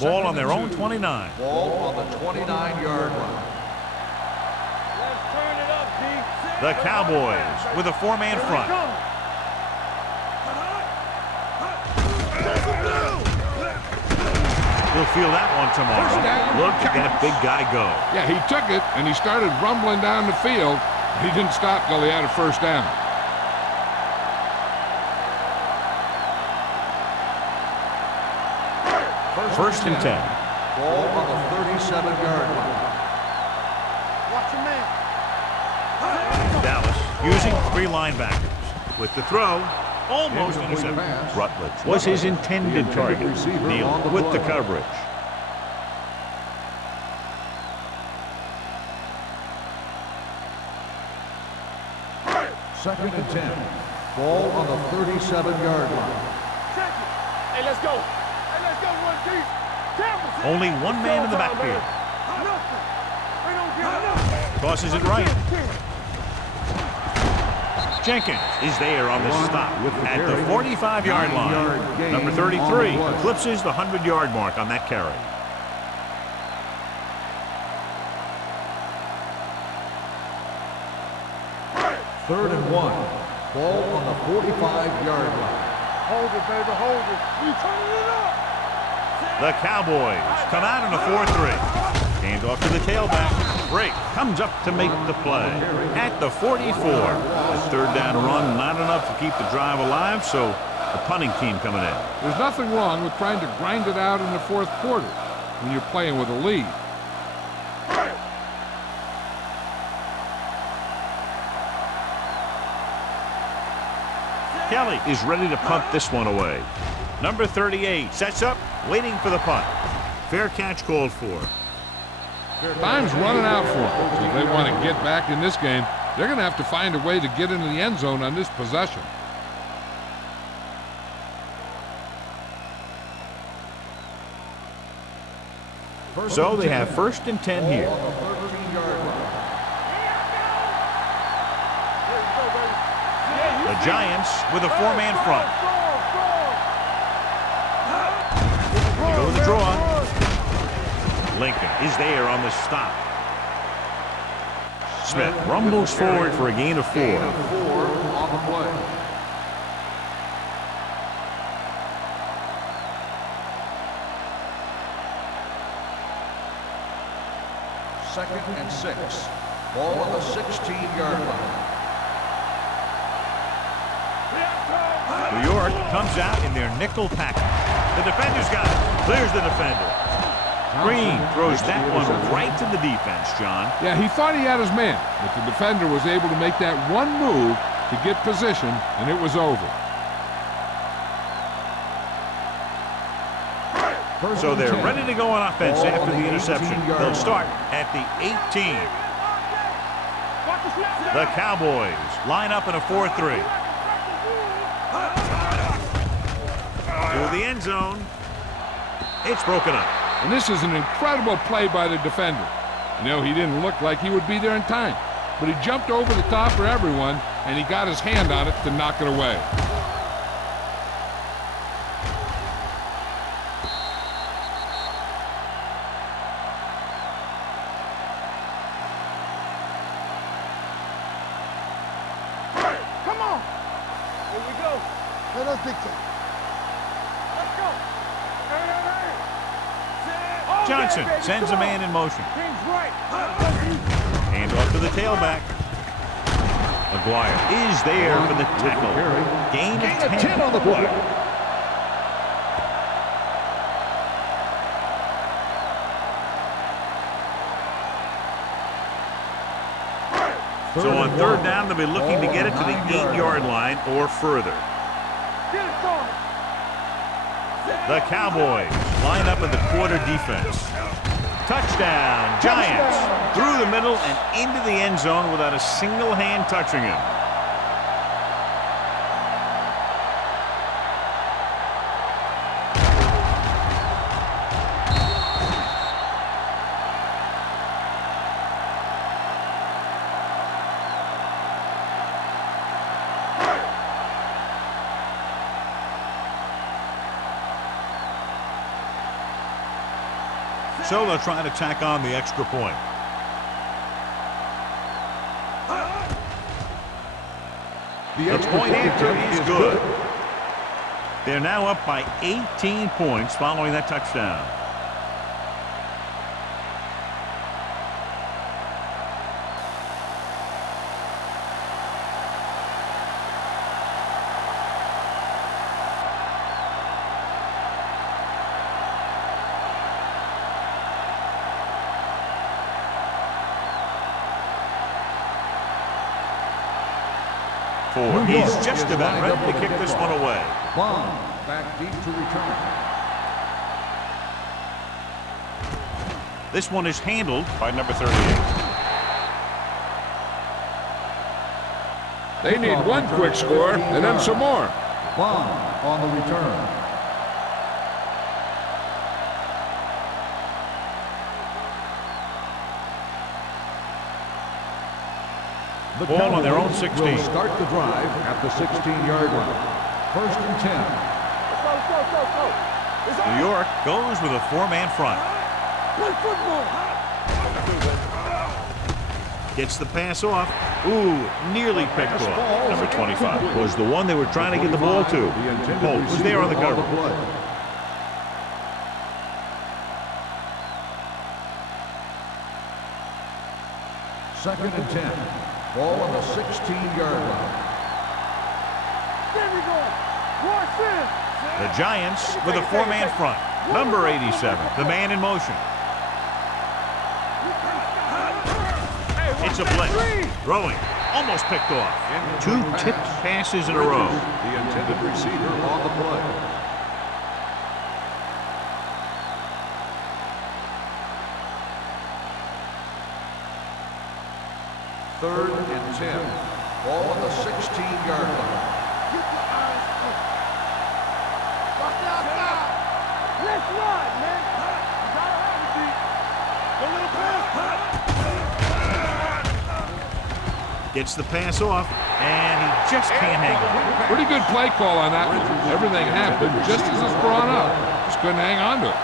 Ball on their own 29. Ball on the 29-yard line. Let's turn it up, D. The Cowboys with a four-man front. He'll feel that one tomorrow. Look at that big guy go. Yeah, he took it, and he started rumbling down the field. He didn't stop till he had a first down. First and 10. Ball on the 37-yard line. Watch your man. Dallas using 3 linebackers. With the throw, almost intercepted. Rutledge was his intended target. Neal with the coverage. Second and 10. Ball on the 37-yard line. Check it. Hey, let's go. Hey, let's go, 1D. Campbell. Only one man in the backfield. Nothing. They don't get nothing. Tosses it right. Jenkins is there on the stop at the 45-yard line. Number 33 eclipses the 100-yard mark on that carry. Third and 1. Ball on the 45-yard line. Hold it, baby, hold it. We turning it up. The Cowboys come out in a 4-3. Hand off to the tailback. Break comes up to make the play at the 44. The third down run, not enough to keep the drive alive, so the punting team coming in. There's nothing wrong with trying to grind it out in the fourth quarter when you're playing with a lead. Kelly is ready to punt this one away. Number 38 sets up, waiting for the punt. Fair catch called for. Time's running out for them. So if they want to get back in this game, they're going to have to find a way to get into the end zone on this possession. So they have first and 10 here. The Giants with a four-man front. They go with the draw. Lincoln is there on the stop. Smith rumbles forward for a gain of 4. Gain of 4 on the play. Second and 6. Ball on the 16-yard line. New York comes out in their nickel package. The defender's got it. Clears the defender. Green throws that one right to the defense, John. Yeah, he thought he had his man, but the defender was able to make that one move to get position, and it was over. So they're ready to go on offense after the interception. They'll start at the 18. The Cowboys line up in a 4-3. To the end zone. It's broken up. And this is an incredible play by the defender. You know, he didn't look like he would be there in time, but he jumped over the top of everyone, and he got his hand on it to knock it away. Come on. Here we go. Let us dictate. Let's go. Johnson sends a man in motion. Team's right. Hand off to the tailback. McGuire is there for the tackle. Gain of 10 on the play. So on third down, they'll be looking to get it to the 8-yard line or further. Get it going. The Cowboys line up in the quarter defense. Touchdown, Giants. Through the middle and into the end zone without a single hand touching him. So they'll try to tack on the extra point. The point after is good. They're now up by 18 points following that touchdown. He's just about ready to kick this one away. Bond back deep to return. This one is handled by number 38. They need one quick score and then some more. Bond on the return. The Ball on their own 16. Will start the drive at the 16-yard line. First and 10. New York goes with a four-man front. Play football. Gets the pass off. Ooh, nearly picked off. Number 25 was the one they were trying to get the ball to. Holt was there on the cover. Second and 10. Ball on the 16-yard line. There we go. Watch this. The Giants with a four-man front. Number 87, the man in motion. It's a blitz. Throwing. Almost picked off. 2 tipped passes in a row. The intended receiver on the play. Third and 10. Ball on the 16-yard line. Get your eyes up. Watch outside. Let's run, man. You gotta have it, D. Go little pass. Gets the pass off, and he just can't hang on. Pretty good play call on that one. Everything happened just as it's drawn up. Just couldn't hang on to it.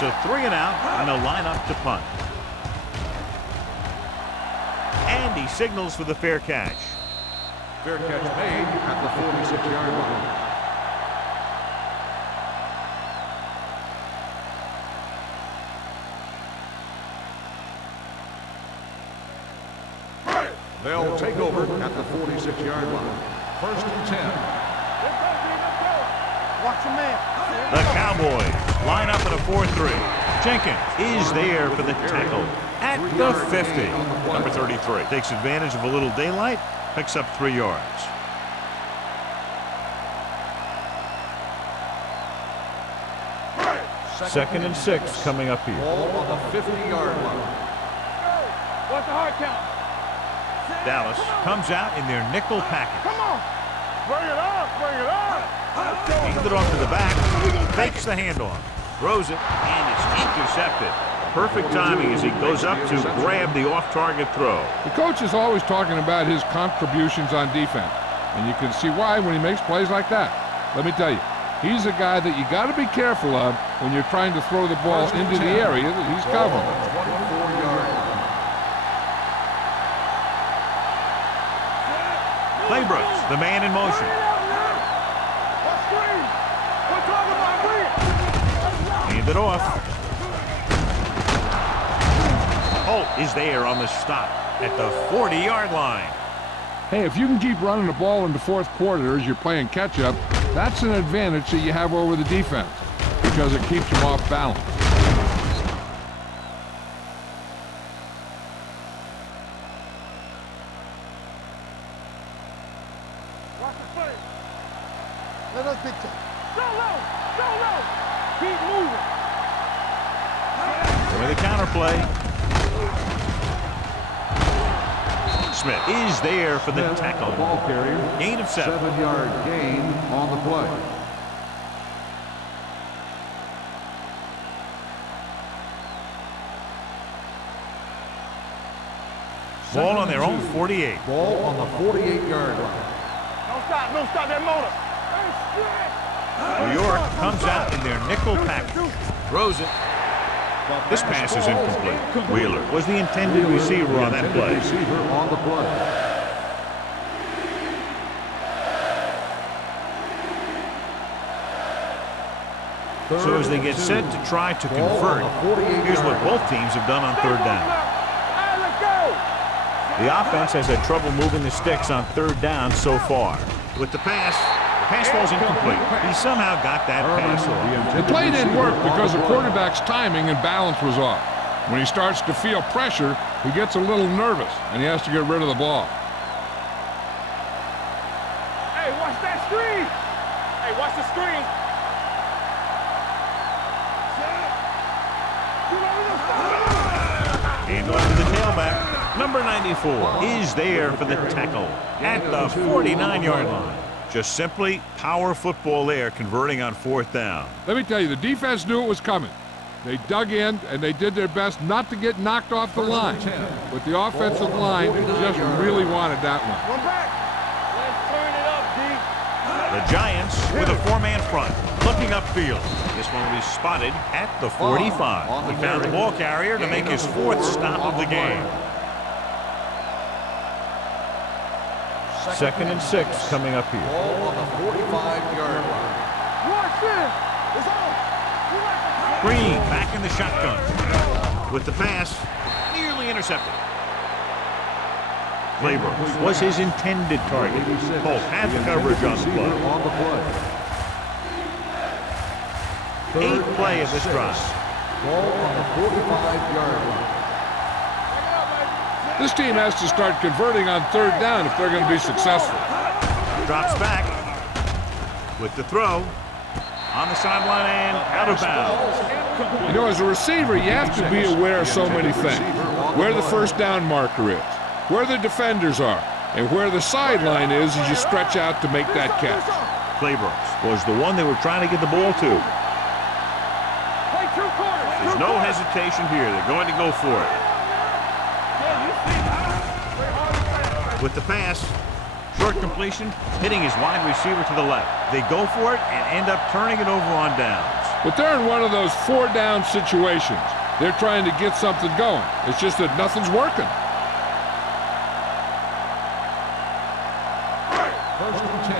So 3 and out, and they'll line up to punt. And he signals for the fair catch. Fair catch made at the 46-yard line. They'll take over at the 46-yard line. 1st and 10. Watch your man. The Cowboys line up in a 4-3. Jenkins is there for the tackle at the 50. Number 33 takes advantage of a little daylight, picks up 3 yards. Second and 6 coming up here. Ball on the 50-yard line. What's the hard count? Dallas comes out in their nickel package. Come on. Bring it up. Bring it up. Hands it off to the back. Fakes the handoff. Throws it, and it's intercepted. Perfect timing as he goes up to grab the off-target throw. The coach is always talking about his contributions on defense, and you can see why when he makes plays like that. Let me tell you, he's a guy that you got to be careful of when you're trying to throw the ball into the area that he's covering. 24-yard line. Claybrooks, the man in motion. Hand it off. Holt is there on the stop at the 40-yard line. Hey, if you can keep running the ball in the 4th quarter as you're playing catch-up, that's an advantage that you have over the defense because it keeps them off balance. Watch the play. Let us be tough. Go low. Go low. Keep moving. With the counterplay. Smith is there for the tackle. Ball carrier. Gain of 7. 7-yard gain on the play. Ball on their own 48. Ball on the 48-yard line. Don't stop. Don't stop that motor. New York comes out in their nickel package. Throws it. This pass is incomplete. Wheeler was the intended receiver on that play. Receiver on the play. So as they get set to try to convert, here's what both teams have done on 3rd down. The offense has had trouble moving the sticks on 3rd down so far. With the pass falls incomplete. He somehow got that pass off. The play didn't work because the quarterback's timing and balance was off. When he starts to feel pressure, he gets a little nervous, and he has to get rid of the ball. Hey, watch that screen. Hey, watch the screen. Hand off to the tailback. Number 94 is there for the tackle at the 49-yard line. Just simply power football there, converting on 4th down. Let me tell you, the defense knew it was coming. They dug in, and they did their best not to get knocked off the line. But the offensive line just really wanted that one. One back. Let's turn it up, D. The Giants with a 4-man front, looking upfield. This one will be spotted at the 45. He found the ball carrier to make his 4th stop of the game. 2nd and 6 coming up here. Ball on the 45-yard line. Watch this. It's on. Green back in the shotgun. With the pass, nearly intercepted. Claybrooks was his intended target. Holt had the coverage on the play. On the play. 8th play of this drive. Ball on the 45-yard line. This team has to start converting on 3rd down if they're going to be successful. Drops back with the throw on the sideline and out of bounds. You know, as a receiver, you have to be aware of so many things. Where the 1st down marker is, where the defenders are, And where the sideline is you stretch out to make that catch. Claybrook's was the one they were trying to get the ball to. Play 2 quarters. There's no hesitation here. They're going to go for it. With the pass, short completion, hitting his wide receiver to the left. They go for it and end up turning it over on downs. But they're in one of those 4-down situations. They're trying to get something going. It's just that nothing's working. First and 10.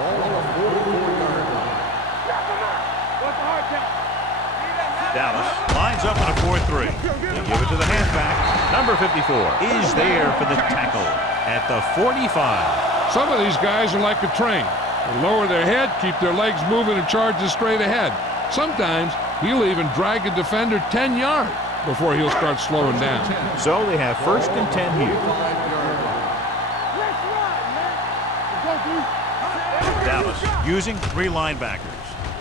Ball on the 44-yard line. What's the hard count? Dallas lines up in a 4-3. They give it to the halfback. Number 54 is there for the tackle at the 45. Some of these guys are like a train. They lower their head, keep their legs moving, and charge it straight ahead. Sometimes he'll even drag a defender 10 yards before he'll start slowing down. So they have first and 10 here. Let's run, man. Dallas using 3 linebackers.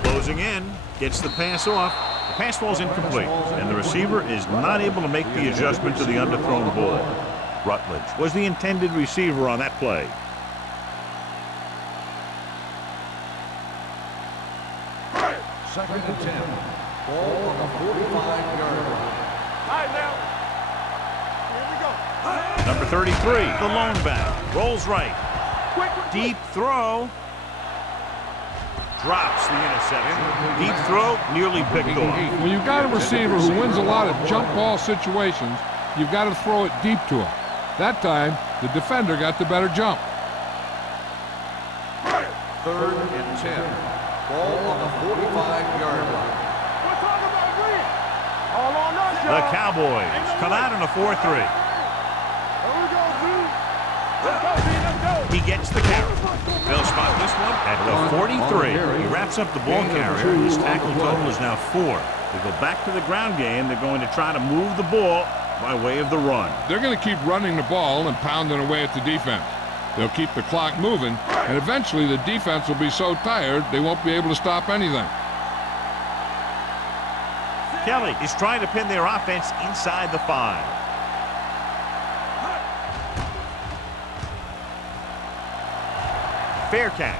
Closing in, gets the pass off. The pass falls incomplete, and the receiver is not able to make the adjustment to the underthrown ball. Rutledge was the intended receiver on that play. Second and 10. Ball on the 45-yard line. All right, now. Here we go. Number 33, the lone back, rolls right. Deep throw. Drops the interception. Deep throw, nearly picked off. When you've got a receiver who wins a lot of jump ball situations, you've got to throw it deep to him. That time, the defender got the better jump. Third and 10. Ball on the 45-yard line. We're talking about green. All on us, The y'all. Cowboys come out in a 4-3. Here we go, B. Let's go, B. Let's go. He gets the carry. They'll spot this one at the 43. He wraps up the ball carrier. His tackle total is now 4. They go back to the ground game. They're going to try to move the ball by way of the run. They're going to keep running the ball and pounding away at the defense. They'll keep the clock moving, and eventually the defense will be so tired they won't be able to stop anything. Kelly is trying to pin their offense inside the 5. Fair catch.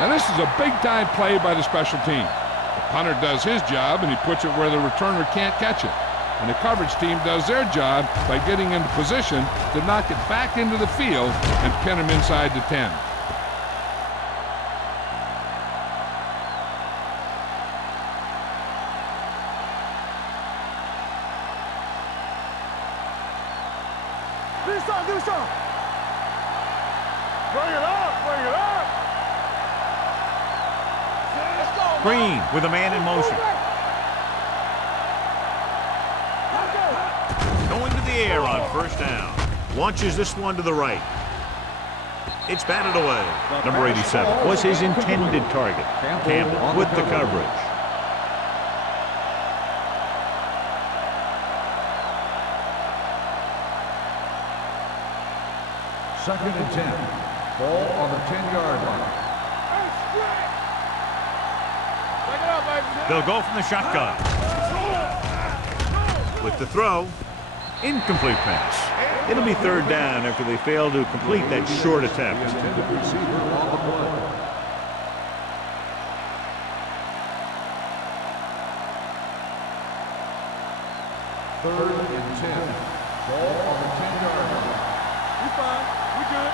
Now this is a big-time play by the special team. The punter does his job, and he puts it where the returner can't catch it. And the coverage team does their job by getting into position to knock it back into the field and pin him inside the 10. Do something. Bring it up. Let's go. Green with a man in motion. Going to the air on first down. Launches this one to the right. It's batted away. Number 87 was his intended target. Campbell with the coverage. Second and 10. Ball on the 10-yard line. Take it up, baby. They'll go from the shotgun. With the throw, incomplete pass. It'll be third down after they fail to complete that short attempt. Intended receiver on the play. Third and 10. Ball on the 10-yard line. We fine. We good.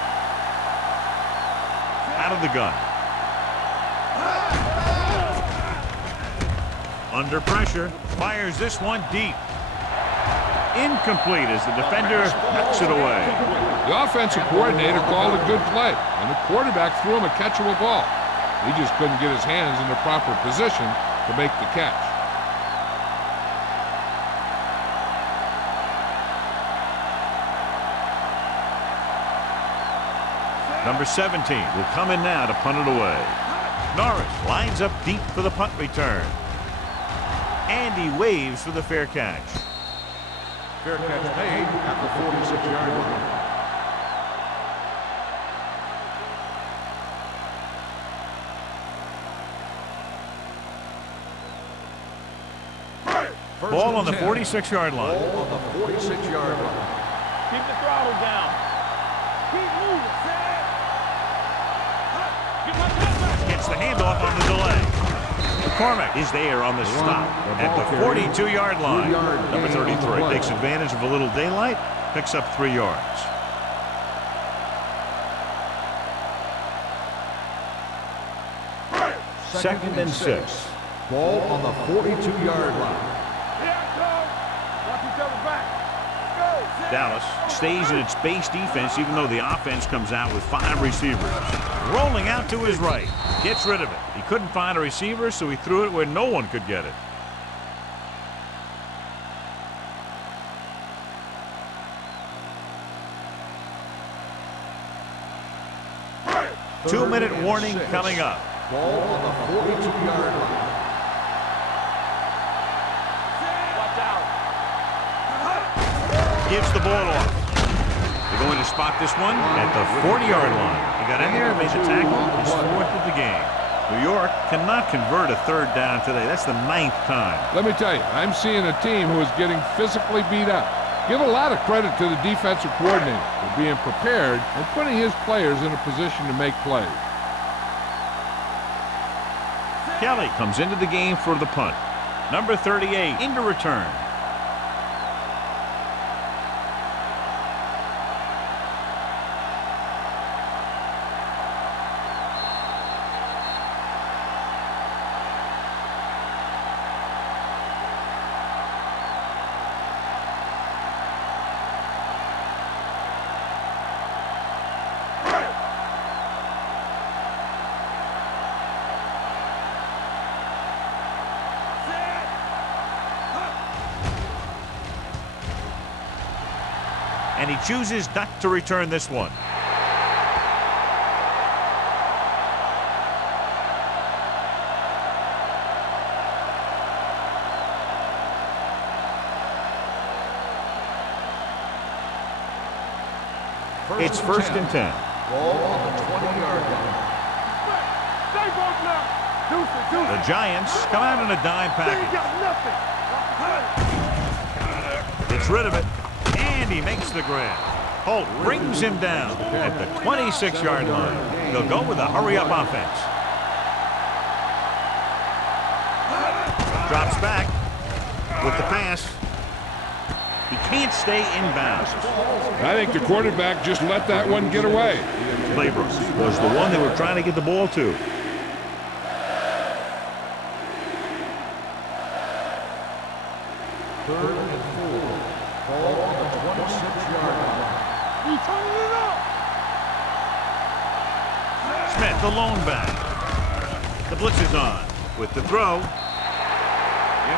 Out of the gun. Under pressure, fires this one deep. Incomplete as the defender knocks it away. The offensive coordinator called a good play, and the quarterback threw him a catchable ball. He just couldn't get his hands in the proper position to make the catch. Number 17 will come in now to punt it away. Norris lines up deep for the punt return. And he waves for the fair catch. Fair catch made at the 46-yard line. Ball on the 46-yard line. Ball on the 46-yard line. Keep the throttle down. Keep moving, Sam. Get my gun back. Gets the handoff on the delay. McCormick is there on the stop at the 42-yard line. Number 33 takes advantage of a little daylight, picks up 3 yards. Second and 6. Ball on the 42-yard line. Here I come. Watch each other back. Go, Sam. Dallas stays in its base defense even though the offense comes out with 5 receivers. Rolling out to his right. Gets rid of it. He couldn't find a receiver, so he threw it where no one could get it. Two-minute warning coming up. Ball on the 42-yard line. Watch out. Gives the ball off. They're going to spot this one at the 40-yard line. He got in there and made the tackle. His 4th of the game. New York cannot convert a 3rd down today. That's the 9th time. Let me tell you, I'm seeing a team who is getting physically beat up. Give a lot of credit to the defensive coordinator for being prepared and putting his players in a position to make plays. Kelly comes into the game for the punt. Number 38 into return. And he chooses not to return this one. It's 1st and 10. Ball on the 20-yard line. Stay both now. Deuce, The Giants come out in a dime He package. got nothing. Gets rid of it. And he makes the grab. Holt brings him down at the 26-yard line. They'll go with a hurry-up offense. Drops back with the pass. He can't stay in bounds. I think the quarterback just let that one get away. Claybrook was the one they were trying to get the ball to. Third and 4. Ball on the 26-yard line. He turning it up. Smith, the lone back. The blitz is on with the throw.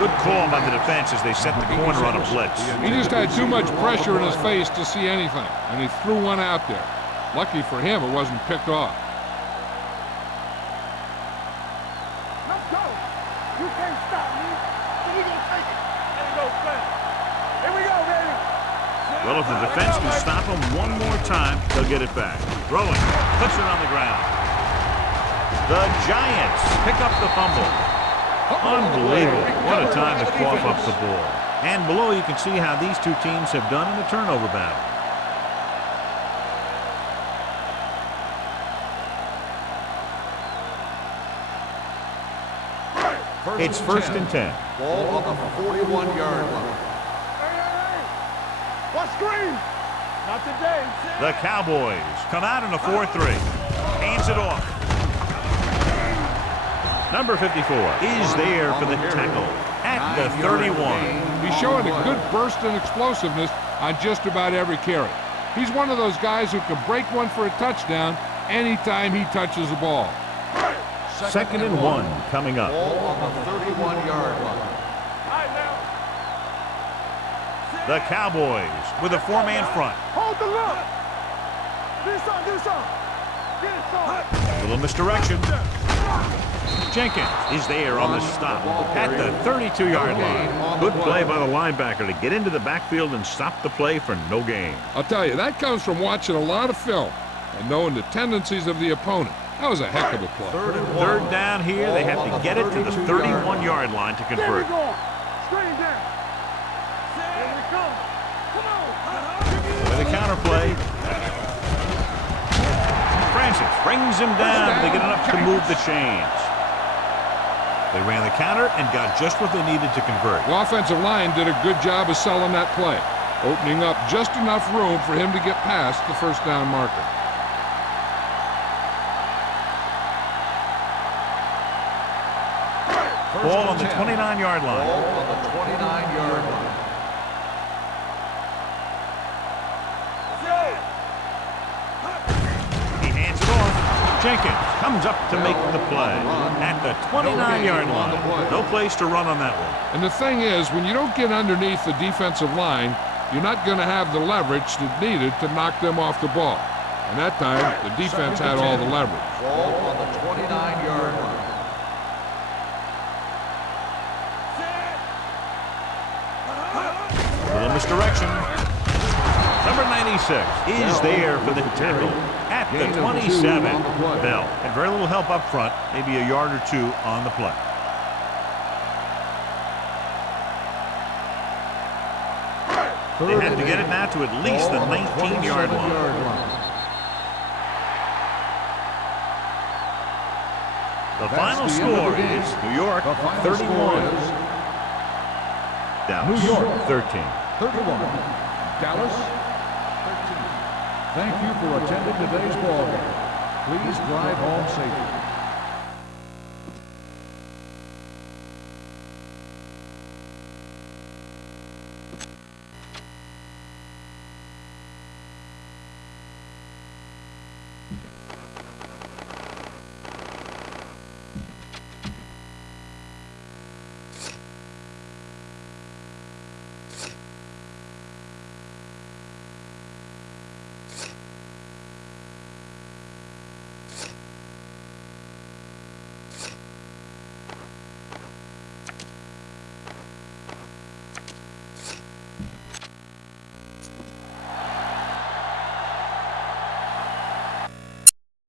Good call by the defense as they set the corner on a blitz. He just had too much pressure in his face to see anything, and he threw one out there. Lucky for him, it wasn't picked off. Let's go. You can't stop me. So we gonna take it. There you go, Sam. Here we go, baby. Well, if the defense can stop him one more time, they'll get it back. Throwing, puts it on the ground. The Giants pick up the fumble. Unbelievable. What a time to cough up the ball. And below you can see how these two teams have done in the turnover battle. It's 1st and 10. Ball on the 41-yard line. Hey. What screen? Not today. The Cowboys come out in a 4-3. Hands it off. Number 54 is there for the tackle at the 31. He's showing a good burst and explosiveness on just about every carry. He's one of those guys who can break one for a touchdown anytime he touches the ball. Second and 1 coming up. Ball on the 31-yard line. All right, now. The Cowboys with a 4-man front. Hold the look. Do something. Get it, A little misdirection. Jenkins is there on the stop at the 32-yard line. Good play by the linebacker to get into the backfield and stop the play for no gain. I'll tell you, that comes from watching a lot of film and knowing the tendencies of the opponent. That was a heck of a play. Third down here. They have to get it to the 31-yard line to There we convert. go. Screen down. brings him down to get enough to move the chains. They ran the counter and got just what they needed to convert. The offensive line did a good job of selling that play, opening up just enough room for him to get past the first down marker. Ball on the 29-yard line. Ball on the 29-yard line. He hands it off. Jenkins comes up to make the play at the 29-yard line. No place to run on that one. And the thing is, when you don't get underneath the defensive line, you're not going to have the leverage that's needed to knock them off the ball. And that time, the defense had all the leverage. Ball on the 29-yard line. Little misdirection. Number 96 is there for the tackle at the 27. Bell had very little help up front, maybe a yard or two on the play. They had to get it now to at least the 19-yard line. The final score is New York 31. Dallas, New York 13. 31. Dallas 13. Thank you for attending today's ball game. Please drive home safely.